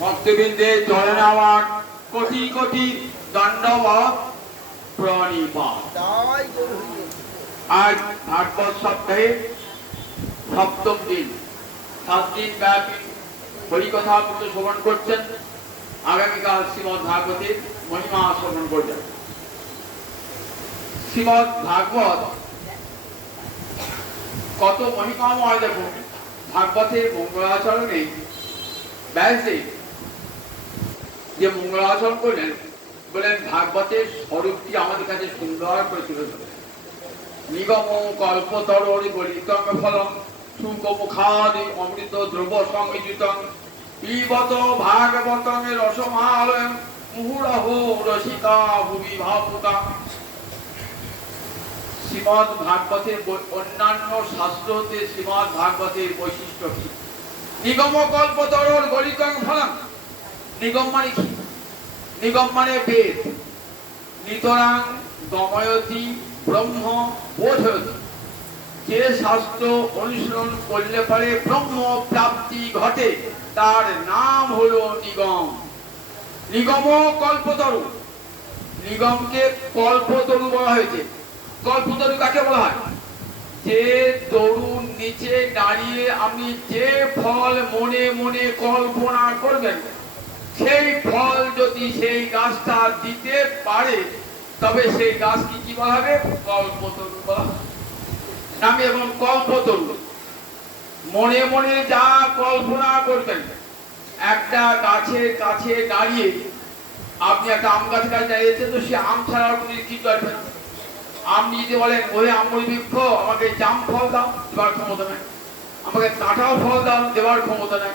ভক্তবৃন্দে চরণে আমার কোটি কোটি দণ্ডবত প্রণিপাত। আজ ভাগবত সপ্তাহে সপ্তম দিন, 7 দিন ব্যাপী হরিকথামৃত শ্রবণ করছেন। আগামীকাল শ্রীমদ ভাগবতের মহিমা শ্রবণ করবেন। শ্রীমদ ভাগবত কত মহিমাময় দেখুন। ভাগবতের মঙ্গলাচরণে ব্যাসদেব যে মঙ্গলাচরণ করলেন, বলেন ভাগবতের স্বরূপটি আমাদের কাছে সুন্দর করে তুলে ধরে। নিগম কল্পতরুর গলিতং ফলম সুকমুখাদি অমৃত ধ্রুব সংযুতং পিবত ভাগবতং রসমালয়ং মুহুরহো রসিকা ভুবি ভাবুকা। শ্রীমদ ভাগবতের অন্যান্য শাস্ত্র হতে শ্রীমদ ভাগবতের বৈশিষ্ট্য কি? নিগম কল্পতরুর গলিতং ফলম। নিগম মানে কি? নিগম মানে বেদ। নিতরাং গময়তি ব্রহ্ম বোধয়তি। যে শাস্ত্র অনুসরণ করলে পরে ব্রহ্ম প্রাপ্তি ঘটে তার নাম হলো নিগম। নিগম কল্পতরু। নিগমকে কল্পতরু বলা হয়েছে। কল্পতরু কাকে বলা হয়? যে তরুর নিচে দাঁড়িয়ে আপনি যে ফল মনে মনে কল্পনা করবেন, সেই ফল যদি সেই গাছটা দিতে পারে তবে সেই গাছকে কি বলা হবে? কল্পতরু বলা হবে। নাম এবং কল্পতরু। মনে মনে যা কল্পনা করবেন, একটা গাছের কাছে দাঁড়িয়ে আপনি একটা আম গাছের কাছে দাঁড়িয়েছেন, তো সে আম ছাড়া আপনি কি করবেন? আপনি যদি বলেন ওই আম্বর বৃক্ষ আমাকে জাম ফল দাও, দেওয়ার ক্ষমতা নেই। আমাকে কাঁঠাল ফল দাও, দেওয়ার ক্ষমতা নেই।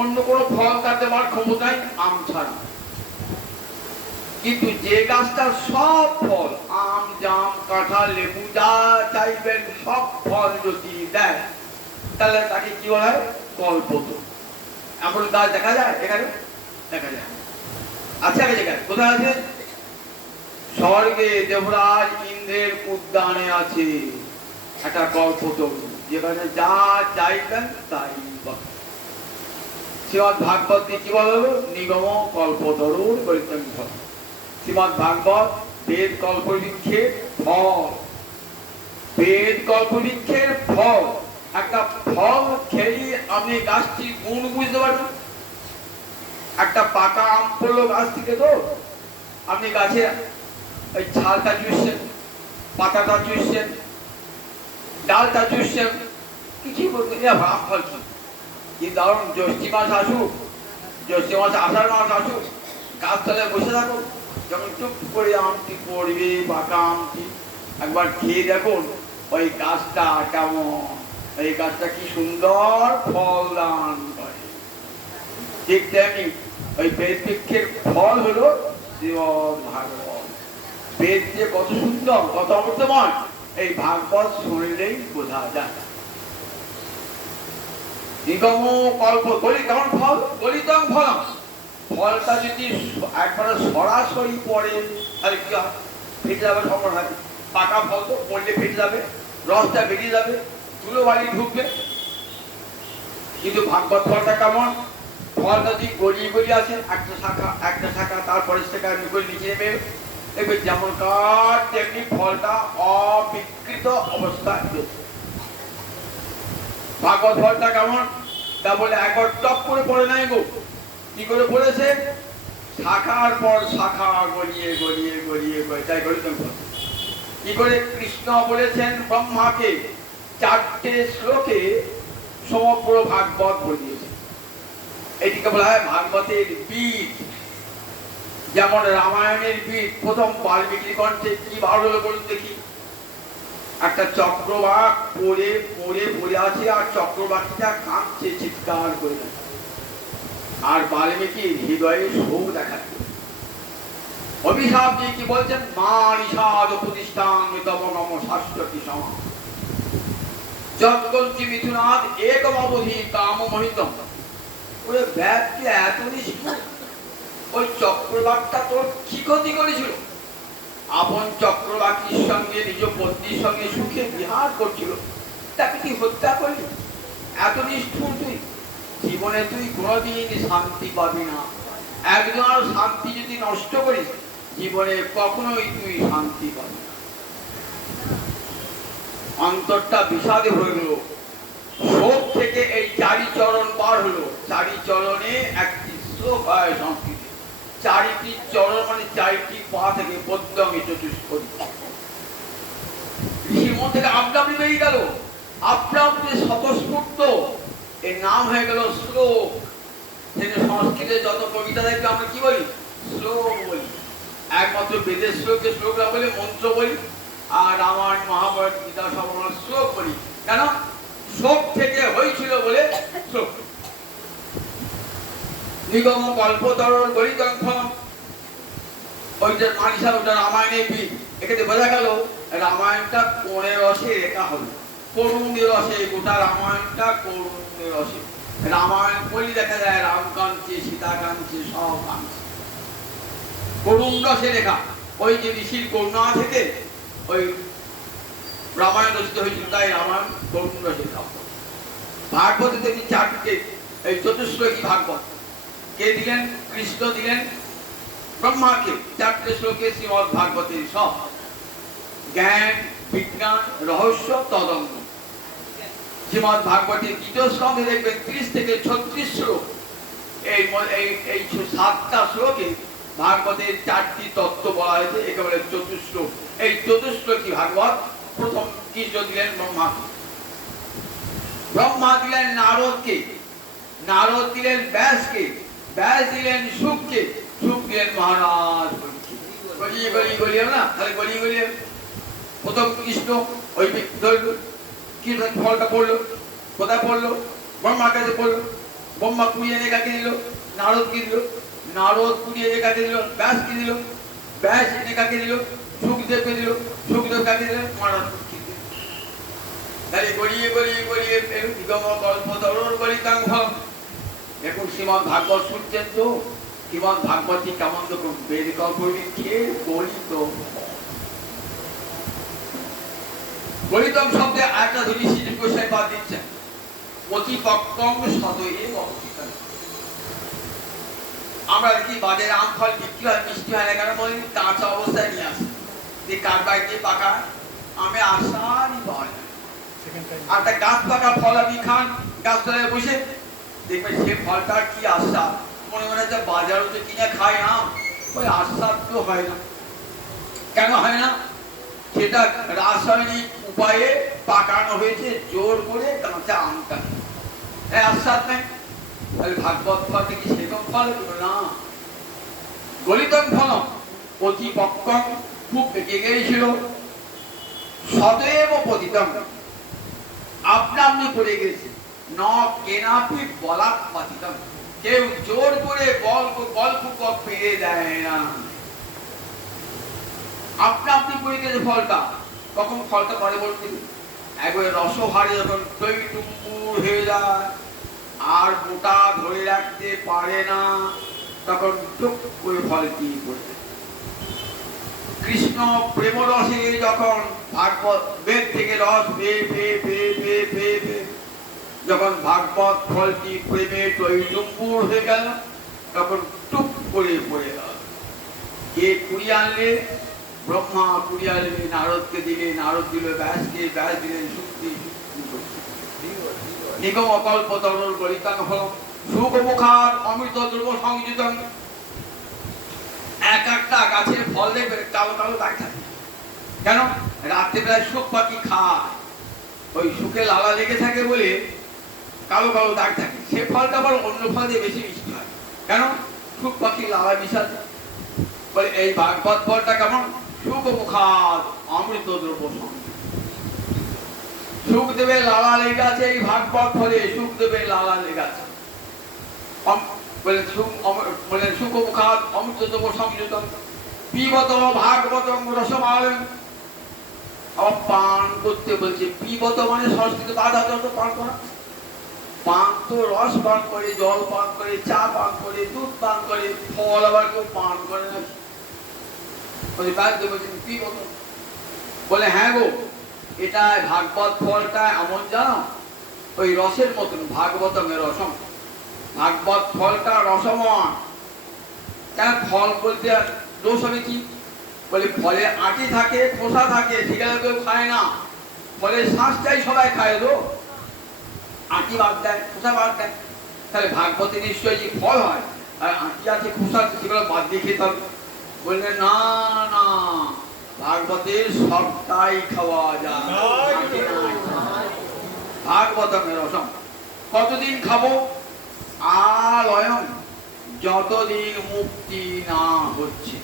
অন্য কোনো ফল তার দেওয়ার ক্ষমতা নেই আম ছাড়া। কিন্তু যে গাছটা সব ফল, আম জাম কাঁঠাল লেবু যা চাইবেন সব ফল যদি দেয়, তাহলে তাকে কি বলা হয়? কল্পতরু। এমন গাছ দেখা যায় এখানে? দেখা যায়। আচ্ছা যেখানে কোথায় আছে? স্বর্গে দেবরাজ ইন্দ্রের উদ্যানে আছে একটা কল্পতরু, যেখানে যা চাইবেন তাই পাবেন। শ্রীমদ ভাগবত কি বলা হলো? নিগম কল্পতরুর গলিতং ফলম। শ্রীমদ ভাগবত বেদ কল্পবৃক্ষের ফল। বেদ কল্পবৃক্ষের ফল। একটা ফল খেয়ে আপনি গাছটির গুণ বুঝতে পারবেন। একটা পাকা আম পড়লো গাছ থেকে, তো আপনি গাছে ওই ছালটা চুষছেন, পাতাটা চুষছেন, ডালটা চুষছেন, কিছুই বলতে আম ফল কি দারুণ। জ্যৈষ্ঠী মাস আসুক, জ্যৈষ্ঠী মাস আষাঢ় মাস আসুক, গাছ তলায় বসে থাকো, যখন টুক করে আমটি পড়বে, পাকা আমটি একবার খেয়ে দেখুন ওই গাছটা কেমন, এই গাছটা কি সুন্দর ফল দান করে। ঠিক তেমনি ওই বেদ বৃক্ষের ফল হলো শ্রীমদ ভাগবত। বেদ যে কত সুন্দর, কত অমৃতময়, এই ভাগবত শুনলেই বোঝা যায়। নিগম কল্প গলিতং ফল গলিতং ফলম। ফলটা যদি একবারে সরাসরি পড়ে তাহলে কি হয়? ফেটে যাবে সম্ভব হয়। পাকা ফল তো পড়লে ফেটে যাবে, রসটা বেরিয়ে যাবে, ধুলো বালি ঢুকবে। কিন্তু ভাগবত ফলটা কেমন? ফলটা যদি গড়িয়ে গড়িয়ে আসে, একটা শাখা তারপরে শাখা নিচে নেমে দেখবে যেমন কাঠ তেমনি ফলটা অবিকৃত অবস্থায় রয়েছে। ভাগবত ফলটা কেমন? তা বলে একবার টপ করে পড়ে নাই গো। কি করে পড়েছে? শাখার পর শাখা গড়িয়ে গড়িয়ে গড়িয়ে গড়িয়ে তাই গলিতং ফলম। কি করে? কৃষ্ণ বলেছেন ব্রহ্মাকে 4টে শ্লোকে সমগ্র ভাগবত বলিয়েছে। এটিকে বলা হয় ভাগবতের বীজ। যেমন রামায়ণের বীজ প্রথম বাল্মীকির কণ্ঠে কি বার হলো বলুন দেখি? একটা চক্রবাক পড়ে পড়ে পড়ে আছে, আর চক্রবাকটা কাঁদছে চিৎকার করে, আর বাল্মীকির হৃদয়ে শোক দেখাচ্ছে। অভিশাপ দিয়ে কি বলছেন? মা নিষাদ প্রতিষ্ঠান তব নম শাশ্বতী সমাজ যৎকঞ্চি মিথুনাদ একম অবধি কাম মোহিতম। ওরে ব্যাগকে এত নিষ্ঠুর! ওই চক্রবাকটা তোর কি ক্ষতি করেছিল? আপন চক্রবাকীর সঙ্গে নিজ পত্নীর সঙ্গে সুখে বিহার করছিল, তাকে তুই হত্যা করলি? এত নিষ্ঠুর তুই! জীবনে তুই কোনোদিন শান্তি পাবি না। একজন শান্তি যদি নষ্ট করিস জীবনে কখনোই তুই শান্তি পাবি না। অন্তরটা বিষাদে হয়ে গেল। শোক থেকে এই চারি চরণ পার হলো। চারি চরণে একটি শ্লোক হয় সংস্কৃতি। চারিটি চরণ মানে চারিটি পা থেকে পদ্মে চতুষ্পদী। ঋষির মন থেকে আপনি বেরিয়ে গেল। আপনি স্বতঃস্ফূর্ত এর নাম হয়ে গেল শ্লোক। সংস্কৃতে যত কবিতা দেখবে আমরা কি বলি? শ্লোক বলি। একমাত্র বেদের শ্লোকে শ্লোক না বলে মন্ত্র বলি। আর রামায়ণ মহাভারত গীতা সব আমরা শ্লোক বলি। কেন? শোক থেকে হয়েছিল বলে শ্লোক। নিগম কল্পতরুর গরিতঙ্খম, ওইটা মানিসা, ওটা রামায়ণের বীজ। এখানে বোঝা গেল রামায়ণটা কোণে রসে লেখা হলো, করুণে রসে। গোটা রামায়ণটা করুণে রসে। রামায়ণ বলি দেখা যায় রাম কাঁদছে, সীতা কাঁদছে, সব কাঁদছে, করুণ রসে লেখা। ওই যে ঋষির করুণা থেকে ওই রামায়ণ রচিত হয়েছিল, তাই রামায়ণ করুণ রসে লেখা। ভাগবতে তিনি চারটে, এই চতুশ্লোকী ভাগবত কে দিলেন? কৃষ্ণ দিলেন ব্রহ্মাকে। চারটে শ্লোকে শ্রীমদ ভাগবতের সব জ্ঞান, বিজ্ঞান, রহস্য, তদন্ত। শ্রীমদ ভাগবতের দ্বিতীয় স্কন্ধে দেখবেন 30 থেকে 36 শ্লোক। এই 7টা শ্লোকে ভাগবতের 4টি তত্ত্ব বলা হয়েছে। একেবারে চতুশ্লোক। এই চতুশ্লোকী ভাগবত প্রথম কৃষ্ণ দিলেন ব্রহ্মাকে। ব্রহ্মা দিলেন নারদকে, নারদ দিলেন ব্যাসকে, ব্যাস দিলেন শুককে, শুক দিলেন মহারাজ গলিয়ে গলিয়ে গলিয়ে না, তাহলে গলিয়ে গলিয়ে প্রথম কৃষ্ণ ওই ধরল, কি ফলটা পড়লো, কোথায় পড়লো? ব্রহ্মার কাছে পড়লো। ব্রহ্মা কুড়িয়ে এনে কাকে দিল? নারদকে দিল। নারদ কুড়িয়ে এনে কাকে দিল? ব্যাসকে দিল। ব্যাস এনে কাকে দিল? শুকদেবকে দিল। শুকদেব কাকে দিল? মহারাজ। তাহলে গড়িয়ে গড়িয়ে গড়িয়ে নিগম কল্পতরুর গলিতাঙ্ঘম। এখন শ্রীমদ ভাগবত শুনছেন তো? শ্রীমদ ভাগবতী কেমন দেখুন, বেদ কল্পে গলিত। গলিতম শব্দে আরেকটা ধরি সিদ্ধি গোসাই বাদ দিচ্ছেন, প্রতিপক্ষম সদৈব অবস্থিতম। আমরা দেখি বাজারে আম ফল বিক্রি হয়, মিষ্টি হয় না কেন? বলি কাঁচা অবস্থায় নিয়ে আসে। কার বাড়িতে পাকা আমে আসারই পাওয়া যায়। আর একটা গাছ পাকা ফল আপনি খান গাছ তলায় বসে, দেখবেন সে ফলটার কি আস্বাদ। মনে মনে হচ্ছে বাজারও তো কিনে খাই আম, ওই আস্বাদ তো হয় না। কেন হয় না? সেটা রাসায়নিক উপায়ে পাকানো হয়েছে, জোর করে কাঁচা আমটা। আস্বাদ নেই। তাহলে ভাগবত ফলটা কি সেরকম ফল? না। গলিতম ফলম প্রতিপক্ষম, খুব পেকে গিয়েছিল। সদৈব পতিতম, আপনি পড়ে গেছে। ন কেনাপি বলাৎ পাতিতম, কেউ জোর করে গল্প পেরে দেয় না। আপনি পড়ে গেছে ফলটা। কখন ফলটা পরে বলতে? একবারে রসভারে যখন টই টুম্বুর হয়ে যায় আর মোটা ধরে রাখতে পারে না, তখন টুক করে ফলটি পড়ে যায়। কৃষ্ণ প্রেম রসে যখন ভাগবত বেদ থেকে রস পেয়ে পেয়ে পেয়ে পেয়ে পেয়ে পেয়ে যখন ভাগবত ফলটি প্রেমে টইটুম্বুর হয়ে গেল, তখন টুক করে পড়ে গেল। কে কুড়িয়ে আনলে? ব্রহ্মা কুড়িয়ে আনলে, নারদকে দিলে, নারদ দিল ব্যাসকে, ব্যাস দিলেন শুক্তি। নিগম কল্পতরুর গলিতাঙ্ঘম, সুখমুখার অমৃত দ্রব্য সংযুতম। এক একটা গাছের ফল দেখবে কালো কালো দাগ থাকে। কেন? রাত্রেবেলায় শুক পাখি খায়, ওই শুকে লালা লেগে থাকে বলে কালো কালো দাগ থাকে। সে ফলটা আবার অন্য ফল দিয়ে বেশি মিষ্টি হয়। কেন? শুক পাখি লালা মিশাতে বলে। এই ভাগবত ফলটা কেমন? সুখমুখার অমৃত দ্রব্য সংযুতম। সুখদেবের লালা লেগে আছে এই ভাগবত ফলে, সুখদেবের লালা লেগে আছে। বলেন সুখমুখার অমৃত দ্রব্য সংযুতম পিবত ভাগবতম রসমালয়ং। আবার পান করতে বলছে। পিবত মানে সংস্কৃত বাধা পান করা। পান তো রস পান করে, জল পান করে, চা পান করে, দুধ পান করে, ফল আবার কেউ পান করে নাকি? বলছেন পিবত। বলে হ্যাঁ গো, এটা ভাগবত ফলটা এমন জানো, ওই রসের মতন, ভাগবতমের রসম। ভাগবত ফলটা রসময়। কেন ফল বলতে দোষ হবে কি? বলে ফলে আটি থাকে, খোসা থাকে, সেখানে কেউ খায় না। ফলের শ্বাসটাই সবাই খায়, তো আটি বাদ দেয়, খোসা বাদ দেয়। তাহলে ভাগবতে নিশ্চয়ই যে ফল হয় আর আটি আছে, খোসা আছে, সেগুলো বাদ দিয়ে খেতে হবে। বললেন না না, ভাগবতের সবটাই খাওয়া যায়। ভাগবতের রসম কতদিন খাবো? আলয়ম, যতদিন মুক্তি না হচ্ছে,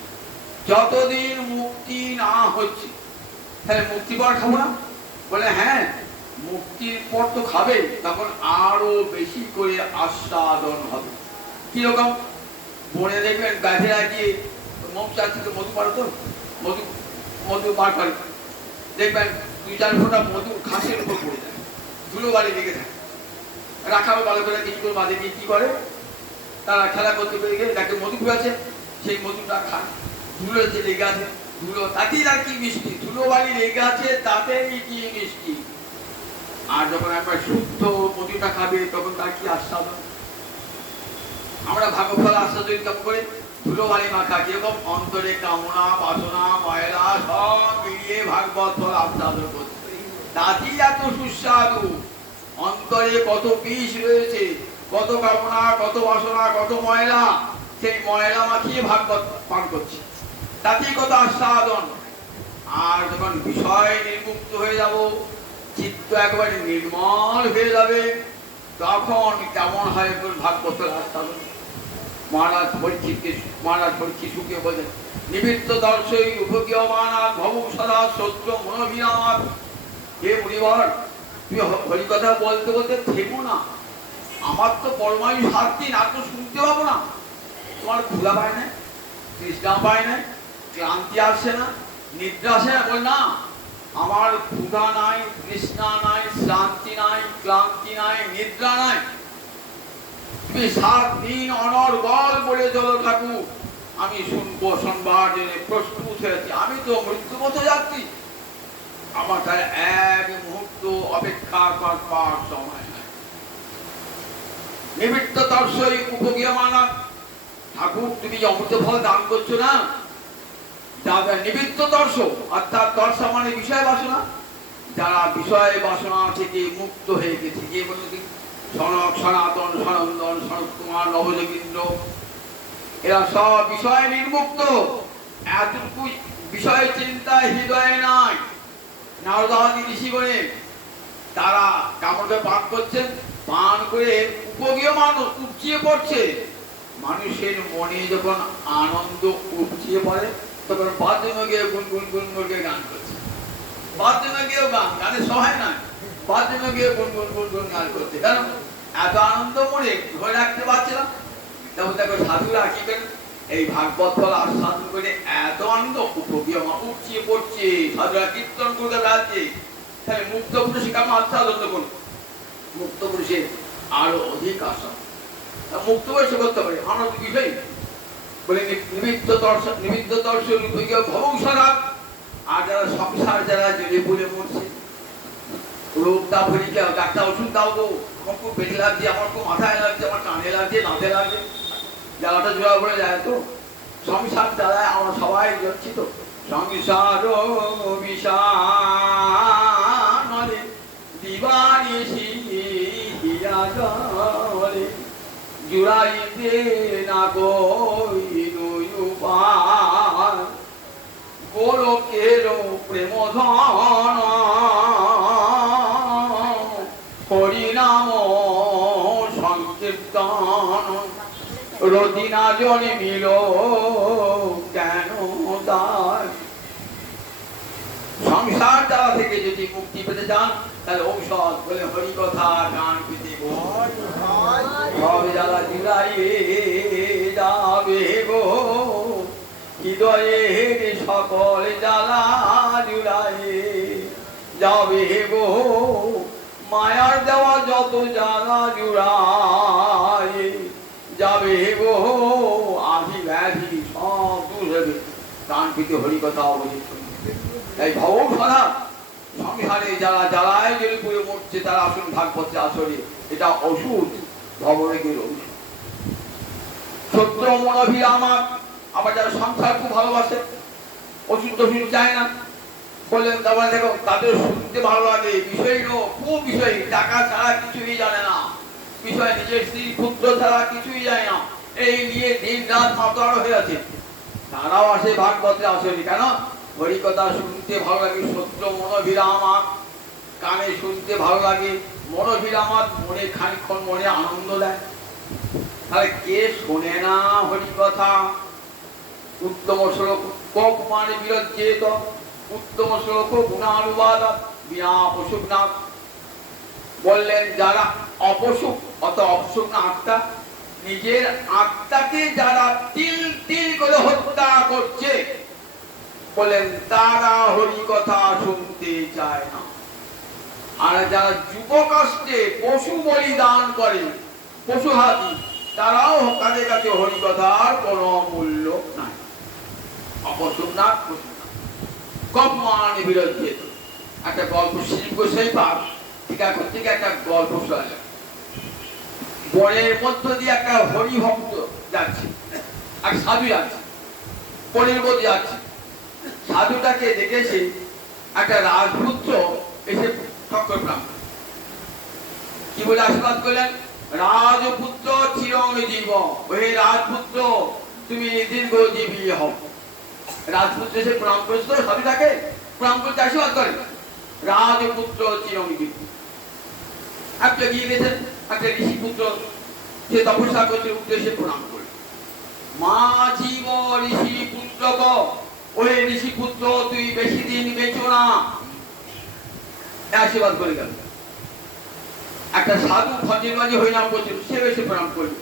যতদিন মুক্তি না হচ্ছে। তাহলে মুক্তি পর খাবো না? বলে হ্যাঁ, মুক্তির পর তো খাবে, তখন আরো বেশি করে আস্বাদন হবে। কিরকম? বনে দেখবেন গাছেরা গিয়ে মৌচাক থেকে মধু পারো, তো মধু মধু বার করে দেখবেন 2-4 ফোঁটা মধু ঘাসের উপর পড়ে যায়, ধুলো বালি লেগে থাকে। রাখাবে ভালো করে, কিছুক্ষণ বাদে গিয়ে কি করে, তারা খেলা করতে পেরে গেলে তাকে মধু আছে, সেই মধুটা খায়। ধুলো যে লেগে আছে, ধুলো তাতেই তার কি মিষ্টি, ধুলো বালি লেগে আছে তাতেই কি মিষ্টি। আর যখন একবার শুদ্ধ মধুটা খাবে তখন তার কি আস্বাদন। আমরা ভাগবত আস্বাদন কেমন করে? ধুলো বালি মাখা, কিরকম? অন্তরে কামনা বাসনা ময়লা সব মিলিয়ে ভাগবত ফল আস্বাদন করছে, তাতেই এত সুস্বাদু। অন্তরে কত বিষ রয়েছে, কত কামনা, কত বাসনা, কত ময়লা, সেই ময়লা মাখিয়ে ভাগবত পান করছে, তাতেই কত আস্বাদন। আর যখন বিষয় নির্মুক্ত হয়ে যাব, চিত্ত একেবারে নির্মল হয়ে যাবে, তখন কেমন হয় ভাগবতের আস্বাদন। মহারাজ পরীক্ষিত সুখে বলেন, নিমিত্ত দর্শই উপগীয়মানাৎ ভবু সদা সত্য মনোবিরামাৎ। হে মুনিবর, তুই হরিকথা বলতে বলতে থেমো না। আমার তো পরমায়ু 7 দিন, আর তো শুনতে পাবো না। তোমার ক্ষুধা পায় না, তৃষ্ণা পায় না, ক্লান্তি আসে না, নিদ্রা আসে না? বল না, আমার ক্ষুধা নাই, তৃষ্ণা নাই, শ্রান্তি নাই, ক্লান্তি নাই, নিদ্রা নাই। তুমি 7 দিন অনর্গল বলে চলো ঠাকুর, আমি শুনবো, শোনবার জন্য প্রস্তুত হয়েছি। আমি তো মৃত্যু মতো যাচ্ছি, আমার তার এক মুহূর্ত অপেক্ষা করবার সময় নাই। নিমিত্ত দর্শই উপগীয়মানাৎ। ঠাকুর, তুমি যে অমৃত ফল দান করছো না, যারা নিমিত্ত দর্শ, অর্থাৎ দর্শা মানে বিষয় বাসনা, যারা বিষয় বাসনা থেকে মুক্ত হয়ে গেছে, যে বলতে সনক, সনাতন, সনন্দন, সনৎ কুমার, নবযোগীন্দ্র, এরা সব বিষয় নির্মুক্ত। এতটুকু বিষয় চিন্তা হৃদয়ে নাই। নারদাদি ঋষিগণে তারা কাপড়ে পান করছেন, পান করে উপগীয় মানুষ উপচিয়ে পড়ছে। মানুষের মনে যখন আনন্দ উপচিয়ে পড়ে, তখন বাথরুমে গিয়ে গুনগুন গুনগুন করে গান করছে। বাথরুমে গিয়েও গানের সহায় নাই, বাথরুমে গিয়ে গুনগুন গুনগুন গান করছে। কারণ এত আনন্দ মনে ধরে রাখতে পারছিলাম। যেমন দেখো সাধুরা কি করেন, এই ভাগবত ফল আস্বাদন করে এত আনন্দ উপগীয় উপচিয়ে পড়ছে, সাধুরা কীর্তন করতে বেড়াচ্ছে। তাহলে মুক্ত পুরুষে কেমন আস্বাদন করুন? মুক্ত পুরুষের আরো অধিক আশা, মুক্ত বয়সে করতে পারে। আমরা তো বিষয় বলে নিমিত্ত দর্শন উপগীয় ভবংসরা। আর যারা সংসার, যারা জেলে পুড়ে মরছে, রোগ দাও, ভরিকে ডাক্তার ওষুধ দাও গো, আমার খুব পেটে লাগছে, আমার খুব মাথায় লাগছে, আমার কানে লাগছে, দাঁতে লাগছে, জ্বালাটা জোড়া পড়ে যায়। তো সংসার জ্বালায় আমরা সবাই যাচ্ছি। তো সংসার বিষাণে দিবানিশি হিয়া জলে, জুড়াইতে না কই উপায়, গোলকের প্রেম ধন হরিনাম সংকীর্তন, রদিনা জন্মিল কেন দায়। সংসার দ্বারা থেকে যদি মুক্তি পেতে চান, তাহলে ঔষধ বলে হরিকথা গান পেতে সব জ্বালা জুড়াইয়ে যাবে গো, হৃদয়ের সকল জ্বালা জুড়াইয়ে যাবে গো, মায়ার দেওয়া যত জ্বালা জুড়ায় যাবে গো, আধি ব্যাধি সব দূর হবে। প্রাণ পেতে হরিকথা অবহিত। এই ভবসাধা সংসারে যারা জ্বালায় জেলে পুড়ে মরছে, তারা আসুন ভাগবতে আসরে। এটা ওষুধ, ভবরোগের ঔষধ। সত্য মনোভীর আমার, আবার যারা সংসার খুব ভালোবাসে, ওষুধ টষুধ চায় না, বললেন তারপরে দেখো তাদের শুনতে ভালো লাগে, বিষয় খুব বিষয়, টাকা ছাড়া কিছুই জানে না, বিষয় নিজের স্ত্রী পুত্র ছাড়া কিছুই জানে না, এই নিয়ে দিন রাত মাতার হয়ে আছে। তারাও আসে ভাগবতে, আসেনি কেন? হরিকথা শুনতে ভালো লাগে, সত্য মনোভীর আমার, কানে শুনতে ভালো লাগে, মনোভীর আমার, মনে খানিক্ষণ মনে আনন্দ দেয়। তাহলে কে শোনে না হরিকথা? উত্তম শ্লোক কুমারে বিরজ্যেত, উত্তম শ্লোক গুণানুবাদ বিনা অপসুখ না। বললেন যারা অপসুখ, অত অপসুখ না আত্মা, নিজের আত্মাকে যারা তিল তিল করে হত্যা করছে, বললেন তারা হরি কথা শুনতে চায় না। আর যারা যুবকাষ্টে পশু বলিদান করে, পশু হাতি, তারাও কাদের কাছে হরি কথার কোন মূল্য নাই। অপসুখনাথ কম্মানে বিরোধী। একটা গল্প শিব গোসাই পাক টিকা করতে গিয়ে একটা গল্প শোনা। বনের মধ্য দিয়ে একটা হরিভক্ত যাচ্ছে, এক সাধু যাচ্ছে, বনের মধ্যে যাচ্ছে। সাধুটাকে দেখেছে একটা রাজপুত্র এসে ঠক্কর প্রাণ, কি বলে আশীর্বাদ করলেন? রাজপুত্র চিরঞ্জীব, ওই রাজপুত্র তুমি দীর্ঘজীবী হও। রাজপুত্র এসে প্রণাম করেছিল, সাধুটাকে প্রণাম করতে আশীর্বাদ করে, রাজপুত্র চিরঞ্জীব। একটা গিয়ে গেছেন একটা ঋষি পুত্র, যে তপস্যা করছে, উদ্দেশ্যে প্রণাম করে, মা জীব ঋষি পুত্র গো, ওই ঋষি পুত্র তুই বেশি দিন বেঁচো না, আশীর্বাদ করে গেল। একটা সাধু ফজিলবাজি হরিনাম করছিল, সে বেশি প্রণাম করল,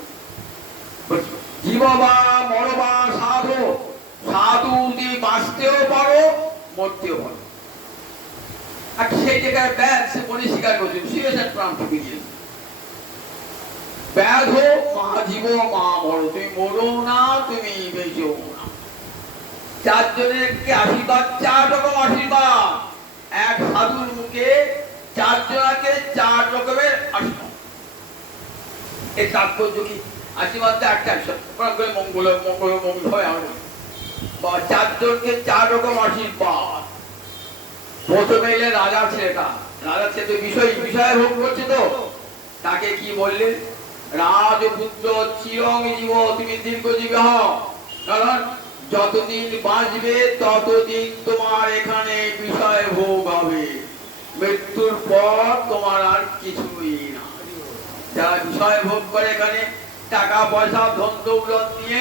জীববা মরবা সাধু, সাধু তুমি বাঁচতেও পারো মরতেও পারো। আর সেই জায়গায় ব্যাধ সে বলে স্বীকার করছিল, সে প্রাণ ঠুকে দিয়েছে। ব্যাধ মা জীব মা মরো, তুমি মরো না, তুমি বেঁচো না। চারজনেরকে আশীর্বাদ, 4 রকম আশীর্বাদ, এক সাধুর মুখে 4 জনকে 4 রকমের আশীর্বাদ। এই তাৎপর্য কি? আশীর্বাদটা একটা করে মঙ্গল মঙ্গল মঙ্গল হয়, আমরা 4 জনকে 4 রকম আশীর্বাদ। প্রথমে এলে রাজার ছেলেটা, রাজার ছেলে বিষয় ভোগ করছে, তো তাকে কি বললেন? রাজপুত্র চিরঞ্জীব, তুমি দীর্ঘজীবী হও, কারণ যতদিন বাঁচবে ততদিন তোমার এখানে বিষয় ভোগ হবে, মৃত্যুর পর তোমার আর কিছুই না। যারা বিষয় ভোগ করে এখানে টাকা পয়সা ধন দৌলত নিয়ে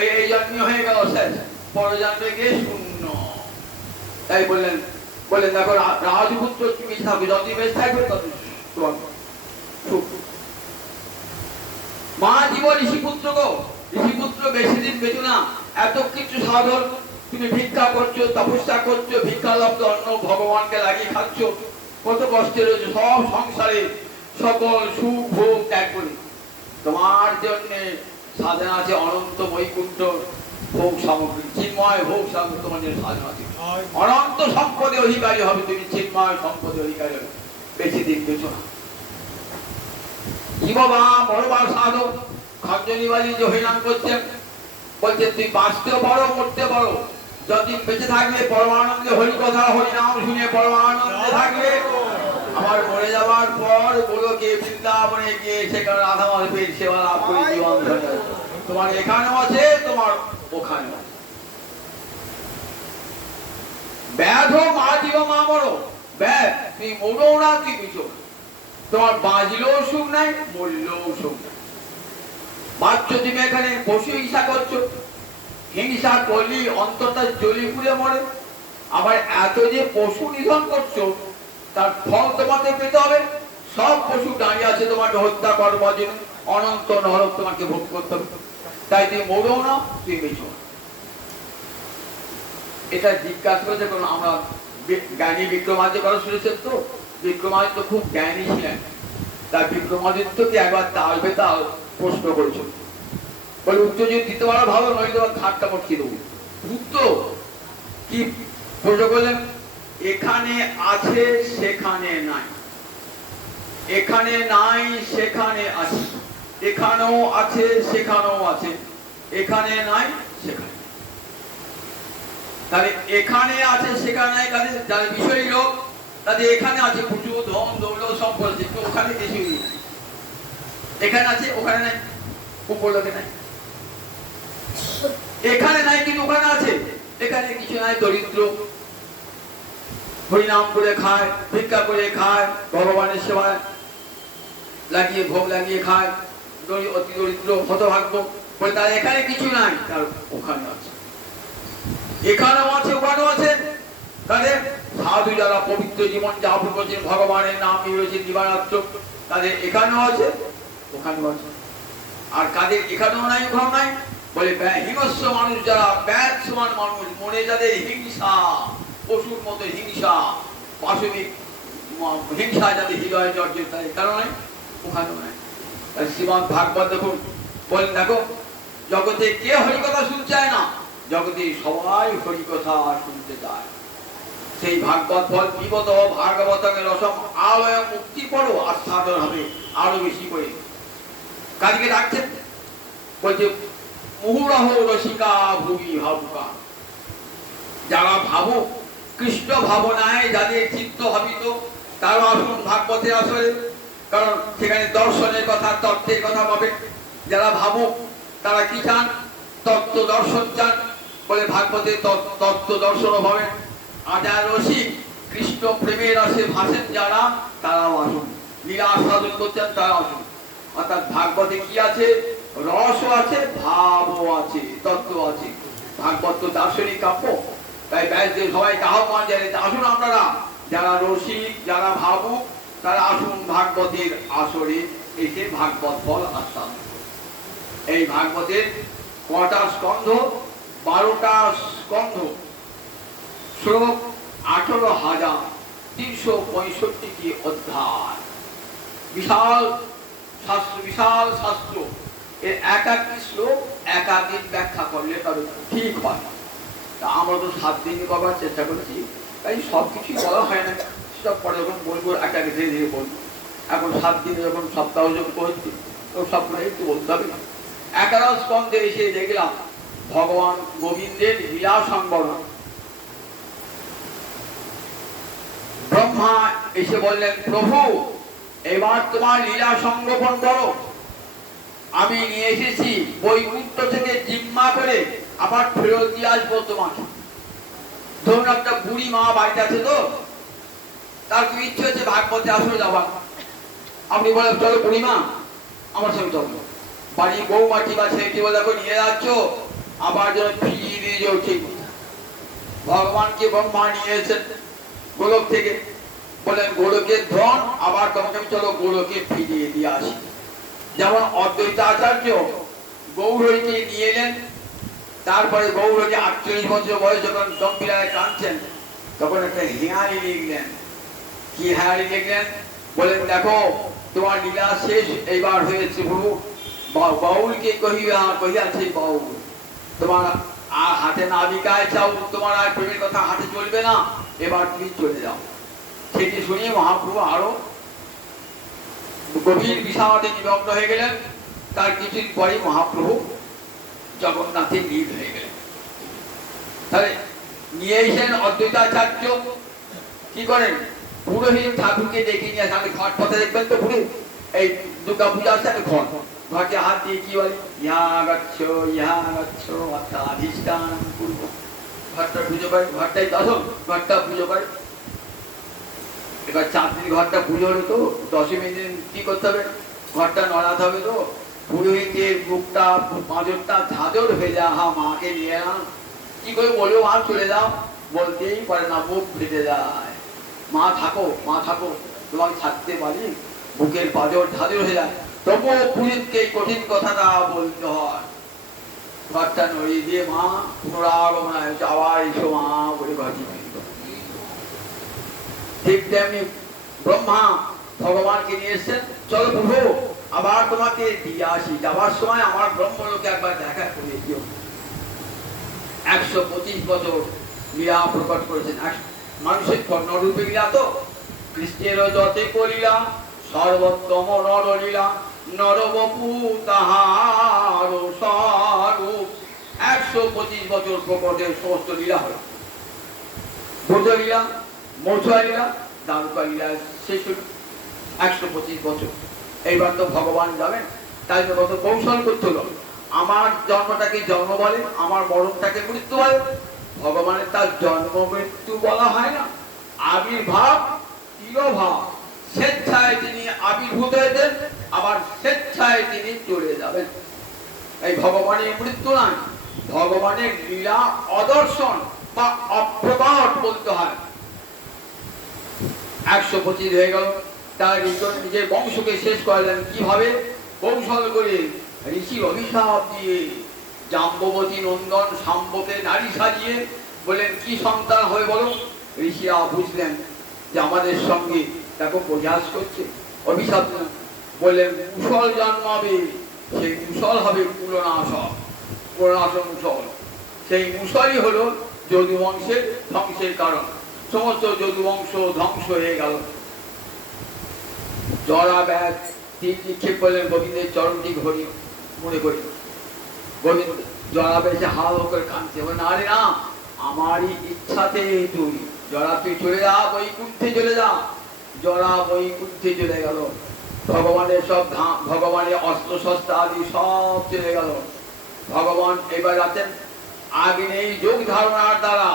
এই জন্ম হয়ে গেল শেষ, পরজন্মে গিয়ে শূন্য। তাই বললেন দেখো রাজপুত্র তুমি থাকবে, যতদিন বেঁচে থাকবে ততদিন তোমার সুখ। মা জীব ঋষিপুত্র গো, ঋষিপুত্র বেশি দিন বেঁচো না, এত কিছু সাধন তুমি ভিক্ষা করছো, তপস্যা করছো, ভিক্ষা লব্ধ অন্ন ভগবানকে লাগিয়ে খাচ্ছ, কত কষ্টে রয়েছে, সব সংসারে সকল সুখ ভোগ ত্যাগ করে তোমার জন্য সাধনা আছে অনন্ত বৈকুণ্ঠ ভোগ সামগ্রী, চিন্ময় ভোগ সামগ্রী তোমার জন্য সাধনা আছে, অনন্ত সম্পদের অধিকারী হবে তুমি, চিন্ময় সম্পদের অধিকারী হবে, বেশি দিন বেঁচো না। জীববা বড়বার সাধক খঞ্জনীবাজি যে হরিনাম করছেন, বলছে তুই বাঁচতেও পারো মরতে পারো, যতদিন বেঁচে থাকবে পরমানন্দে হরি কথা হরিনাম শুনে পরমানন্দে থাকবে, আমার মরে যাওয়ার পর গোলকে বৃন্দাবনে গিয়ে সেখানে রাধা মাধবের সেবা লাভ করে জীবন ধরে, তোমার এখানেও আছে তোমার ওখানেও আছে। ব্যাধ মা জীব মা মরো, ব্যাধ তুমি মরো না, তুই কিছু তোমার বাঁচলেও সুখ নাই, মরলেও সুখ নাই। বাচ্চ তুমি এখানে পশু হিংসা করছো, হিংসা করলি অন্তরটা জ্বলি পুড়ে মরে, আবার এত যে পশু নিধন করছো তার ফল তোমাকে পেতে হবে। সব পশু দাঁড়িয়ে আছে তোমাকে হত্যা করবার জন্য, অনন্ত নরক তোমাকে ভোগ করতে হবে, তাই তুমি মরো না, তুই বেঁচো না। এটা জিজ্ঞাসা করেছে কোন আমরা জ্ঞানী বিক্রমাদিত্য কথা শুনেছেন তো, বিক্রমাদিত্য খুব জ্ঞানী ছিলেন, তার বিক্রমাদিত্যকে একবার তাল বেতাল প্রশ্ন করেছিল, বলে উত্তর যদি দিতে পারো ভালো, নয় তোমার খাটটা মটকে দেবো। উত্তর কি প্রশ্ন করলেন? এখানে আছে সেখানে নাই, এখানে নাই সেখানে আছে, এখানেও আছে সেখানেও আছে, এখানে নাই সেখানে। তাহলে এখানে আছে সেখানে নাই, কাজে যারা বিষয়ী লোক তাদের এখানে আছে প্রচুর ধন দৌলত সম্পদ, কিন্তু ওখানে কিছুই নাই। এখানে আছে ওখানে নাই, উপর লোকে নাই। এখানে নাই কিন্তু ওখানে আছে, এখানে কিছু নাই, দরিদ্র হরিনাম করে খায়, ভিক্ষা করে খায়, ভগবানের সেবায় লাগিয়ে ভোগ লাগিয়ে খায়, অতি দরিদ্র হতভাগ্য বলে তার এখানে কিছু নাই, তার ওখানে আছে। এখানেও আছে ওখানেও আছে। তাদের সাধু যারা পবিত্র জীবন যাপন করছেন, ভগবানের নাম নিয়েছেন দিবারাত্র, তাদের এখানেও আছে ওখানেও আছে। আর কাদের এখানেও নাই ওখানেও নাই বলে হিংস্র মানুষ যারা, ব্যাধ সমান মানুষ, মনে যাদের হিংসা, পশুর মতো হিংসা, পাশবিক হিংসা যাদের হৃদয় জর্জরিত, তাদের এখানেও নাই ওখানেও নাই। শ্রীমদ্ ভাগবত দেখুন, বলেন দেখো জগতে কে হরিকথা শুনতে চায় না, জগতে সবাই হরিকথা শুনতে চায়। সেই ভাগবত ফল পিবত ভাগবতের রসম আলয় মুক্তি পড়ো, আস্বাদন হবে আরো বেশি করে। কাজকে ডাকছেন, বলছে মুহুরহ রসিকা ভুগি ভাবুকা, যারা ভাবুক কৃষ্ণ ভাবনায় যাদের চিত্ত ভাবিত, তারা আসুন ভাগবতে আসলে, কারণ সেখানে দর্শনের কথা তত্ত্বের কথা পাবে। যারা ভাবুক তারা কি চান, তত্ত্ব দর্শন চান, বলে ভাগবতে তত্ত্ব দর্শন পাবেন। আর যারা রসিক কৃষ্ণ প্রেমের রসে ভাসেন যারা, তারাও আসুন, লীলা সাধন করছেন তারা আসুন। অর্থাৎ ভাগবতে কি আছে, রসও আছে, ভাবও আছে, তত্ত্ব আছে। ভাগবত তো দার্শনিক কাব্য, তাই ব্যাসদেব সবাইকে আহ্বান জানিয়ে আসুন আপনারা যারা রসিক যারা ভাবুক তারা আসুন ভাগবতের আসরে এসে ভাগবত ফল আস্বাদন। এই ভাগবতের কটা স্কন্ধ, 12টা স্কন্ধ, শ্লোক 18,365টি অধ্যায়, বিশাল শাস্ত্র, বিশাল শাস্ত্র। এর এক একটি শ্লোক একাধিক ব্যাখ্যা করলে তবে ঠিক হয়। তা আমরা তো 7 দিন করবার চেষ্টা করেছি, তাই সব কিছুই বলা হয় না, সব পরে যখন বলবো একাকে ধীরে ধীরে বলবো। এখন 7 দিনে যখন সপ্তাহ যোগ করছি তো সবগুলো একটু বলতে হবে না। 11 স্কন্ধে এসে দেখলাম ভগবান গোবিন্দের লীলা সংবরণ। ব্রহ্মা এসে বললেন, প্রভু এবার তোমার লীলা সংগোপন করো, আমি নিয়ে এসেছি বৈকুণ্ঠ থেকে জিম্মা করে আবার ফেরত দিয়ে আসবো তোমাকে। ধরুন একটা বুড়ি মা বাড়িতে আছে, তো তার খুব ইচ্ছে হচ্ছে ভাগবতে আসলে যাবার, আপনি বলেন চলো বুড়ি মা আমার সঙ্গে চলো, বাড়ি বউ মাটি বা ছেলেটি বলে নিয়ে যাচ্ছ, আবার যেন ফিরিয়ে দিয়ে যাও। ঠিক ভগবানকে ব্রহ্মা নিয়ে এসেছেন গোলক থেকে, বলেন গোলকের ধন, আবার তোমাকে চলো গোলকে ফিরিয়ে দিয়ে আসি। যেমন অদ্বৈত আচার্য গৌরহরিকে নিয়ে এলেন, তারপরে গৌরহরি 48 বছর বয়স যখন গম্ভীরায় কাঁদছেন, তখন একটা হেঁয়ালি লিখলেন। কি হেঁয়ালি লিখলেন, বলেন দেখো তোমার লীলা শেষ এইবার হয়েছে প্রভু, বাউলকে কহিয়াছে বাউল, তোমার আর হাতে নাবিকায় চাও, তোমার আর প্রেমের কথা হাতে চলবে না, এবার তুমি চলে যাও। সেটি শুনিয়ে মহাপ্রভু আরো গভীর বিষাদে নিমগ্ন হয়ে গেলেন। তার কিছুদিন পরে মহাপ্রভু জগন্নাথে লীন হয়ে গেলেন। তাহলে নিয়ে এসেন অদ্বৈতাচার্য, কি করেন, পুরোহিত ঠাকুরকে ডেকে নিয়ে আসেন। ঘট পথে দেখবেন তো পুরো এই দুর্গা পূজা আসছে, ঘট ঘটে হাত দিয়ে কি বলে, ইহা গচ্ছ অর্থাধিষ্ঠান পূর্ব, ঘরটা পুজো করে, ঘরটাই দশম, ঘরটা পুজো করে। এবার 4 দিন ঘরটা পুজো হলো, তো 10ম দিন কি করতে হবে, ঘরটা নড়াতে হবে। তো পুরোহিতের বুকটা পাঁজরটা ঝাঁঝর হয়ে যায়, হা মাকে নিয়ে না, কি করে বলবো মা চলে যাও, বলতেই পারে না, বুক ফেটে যায়। মা থাকো তোমাকে ছাড়তে পারি, বুকের পাঁজর ঝাঁঝর হয়ে যায়। তবুও পুরোহিতকে এই কঠিন কথাটা বলতে হয়। ঘরটা নড়িয়ে দিয়ে মা পুনরাগমন হয়েছে, আবার এসো মা বলে ঘরটি। ঠিক তেমনি ব্রহ্মা ভগবানকে নিয়ে এসছেন, চলো প্রভু আবার তোমাকে দিয়ে আসি, যাবার সময় আমার ব্রহ্মলোকে একবার দেখা করে দিও। 125 বছর লীলা প্রকট করেছেন। মানুষের নররূপে লীলা, তো কৃষ্ণের যতে করিলা সর্বোত্তম নরলীলা, নরবপু তাহার স্বরূপ 125 বছর প্রকটের সমস্ত লীলা হল। ব্রজলীলা, মথুরা লীলা, দ্বারকা লীলা শেষ হল 125 বছর। এইবার তো ভগবান যাবেন, তাই কত কৌশল করতে হলো। আমার জন্মটাকে জন্ম বলে, আমার মরণটাকে মৃত্যু বলে। ভগবানের তার জন্ম মৃত্যু বলা হয় না, আবির্ভাব তিরোভাব। স্বেচ্ছায় তিনি আবির্ভূত হয়েছেন, আবার স্বেচ্ছায় তিনি চলে যাবেন। এই ভগবানের মৃত্যু নয়, ভগবানের লীলা অদর্শন বা অপ্রকট বলতে হয়। 125 হয়ে গেল, তার নিজের বংশকে শেষ করলেন কিভাবে? কৌশল করে, ঋষির অভিশাপ দিয়ে, জাম্ববতী নন্দন শাম্বকে নারী সাজিয়ে বললেন কি সন্তান হবে বলো। ঋষিরা বুঝলেন যে আমাদের সঙ্গে দেখো প্রয়াস করছে, অভিশাপ বললেন কুশল জন্মাবে, সেই কুশল হবে কুলনাশক, কুলনাশক মুসল। সেই মুসলই হলো যদুবংশের ধ্বংসের কারণ। সমস্ত যদুবংশ ধ্বংস হয়ে গেল। জরা ব্যাগ তীর নিক্ষেপ করলেন গোবিন্দের চরণটি ঘড়ি মনে করি। গোবিন্দ জরা বেশে হাল করে কাঁদছে, না রে না, আমারই ইচ্ছাতে তুই জরা, তুই চলে যা বৈকুণ্ঠে চলে যা। জরা বৈকুণ্ঠে চলে গেল, ভগবানের সব ভগবানের অস্ত্র শস্ত্র আদি সব চলে গেল। ভগবান এবার আছেন আগ্নেয় যোগ ধারণার দ্বারা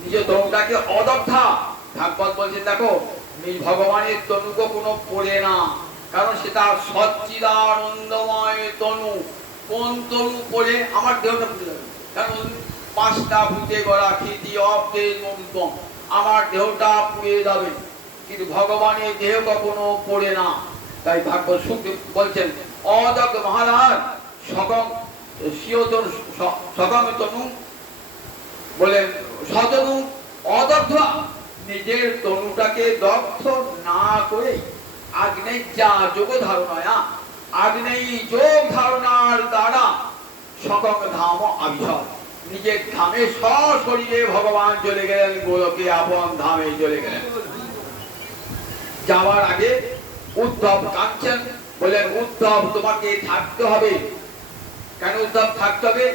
নিজের তনুটাকে অদগ্ধা। ভাগবত বলছেন দেখো নিজ ভগবানের তনুকে কোনো পড়ে না, কারণ সেটা সচ্চিদানন্দময় তনু। কোন তনু পড়ে আমার দেহটা পুড়ে যাবে, কারণ 5টা ভূতে গড়া খ্যাতি অব্দের মন্তম, আমার দেহটা পুড়ে যাবে। কিন্তু ভগবানের দেহ কখনো পড়ে না। তাই ভাগবত সুখদেব বলছেন অদগ্ধ মহারাজ সকম সিয়তন সকম তনু বলেন সতনু অদগ্ধ, নিজের তনুটাকে দগ্ধ না করে আগ্নেয় যা যোগ ধারণা, আগ্নেয় যোগ ধারণার দ্বারা সকম ধাম আবিষ্কার, নিজের ধামে সশরীরে ভগবান চলে গেলেন, গোলকে আপন ধামে চলে গেলেন। যাওয়ার আগে উদ্ধব কাঁদছেন, বলেন উদ্ধব তোমাকে থাকতে হবে। কেন উদ্ধব থাকতে হবে?